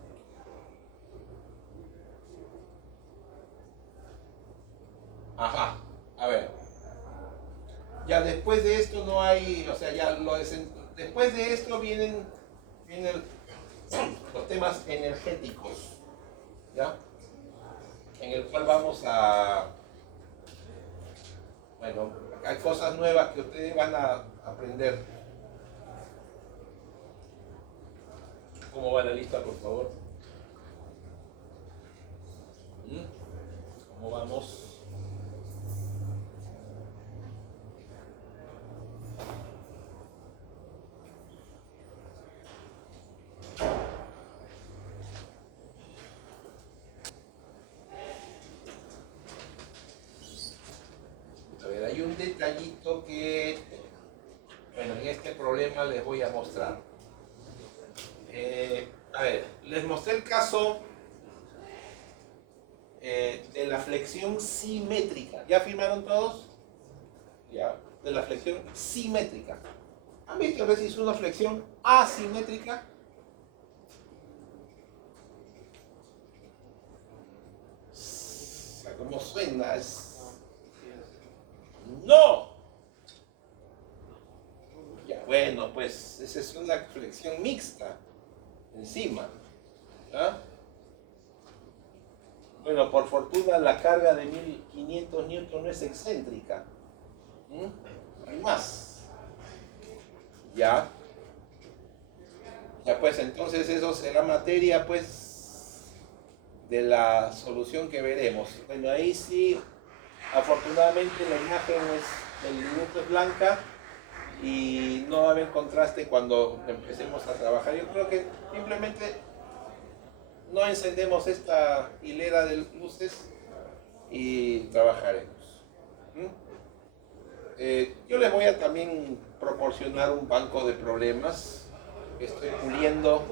Ajá, a ver. Ya después de esto no hay, o sea, después de esto vienen los temas energéticos, ¿ya? En el cual vamos a, bueno, hay cosas nuevas que ustedes van a aprender. ¿Cómo va la lista, por favor? ¿Cómo vamos? A ver, hay un detallito que, bueno, en este problema les voy a mostrar. A ver, les mostré el caso de la flexión simétrica. ¿Ya firmaron todos? Ya, de la flexión simétrica. ¿Han visto a veces una flexión asimétrica? O sea, ¿cómo suena? ¡No! Ya, bueno, pues esa es una flexión mixta encima. ¿Ah? Bueno, por fortuna la carga de 1500 newton no es excéntrica. No hay más. Ya. Ya pues entonces eso será materia pues de la solución que veremos. Bueno, ahí sí, afortunadamente la imagen es, el elemento es blanca y no va a haber contraste cuando empecemos a trabajar. Yo creo que simplemente no encendemos esta hilera de luces y trabajaremos. Yo les voy a también proporcionar un banco de problemas. Estoy puliendo,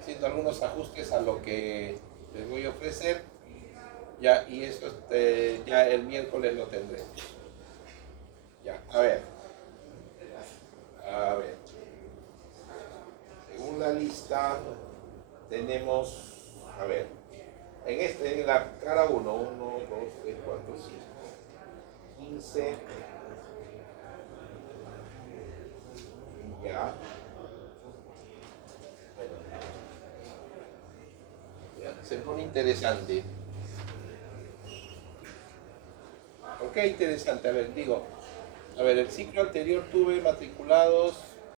haciendo algunos ajustes a lo que les voy a ofrecer. Ya, y eso ya el miércoles lo tendré. Ya, a ver. A ver. Según la lista, tenemos, a ver, en la cara 1, 1, 2, 3, 4, 5, 15. Ya. Bueno, ya, se pone interesante. ¿Por qué interesante? A ver, digo, a ver, el ciclo anterior tuve matriculados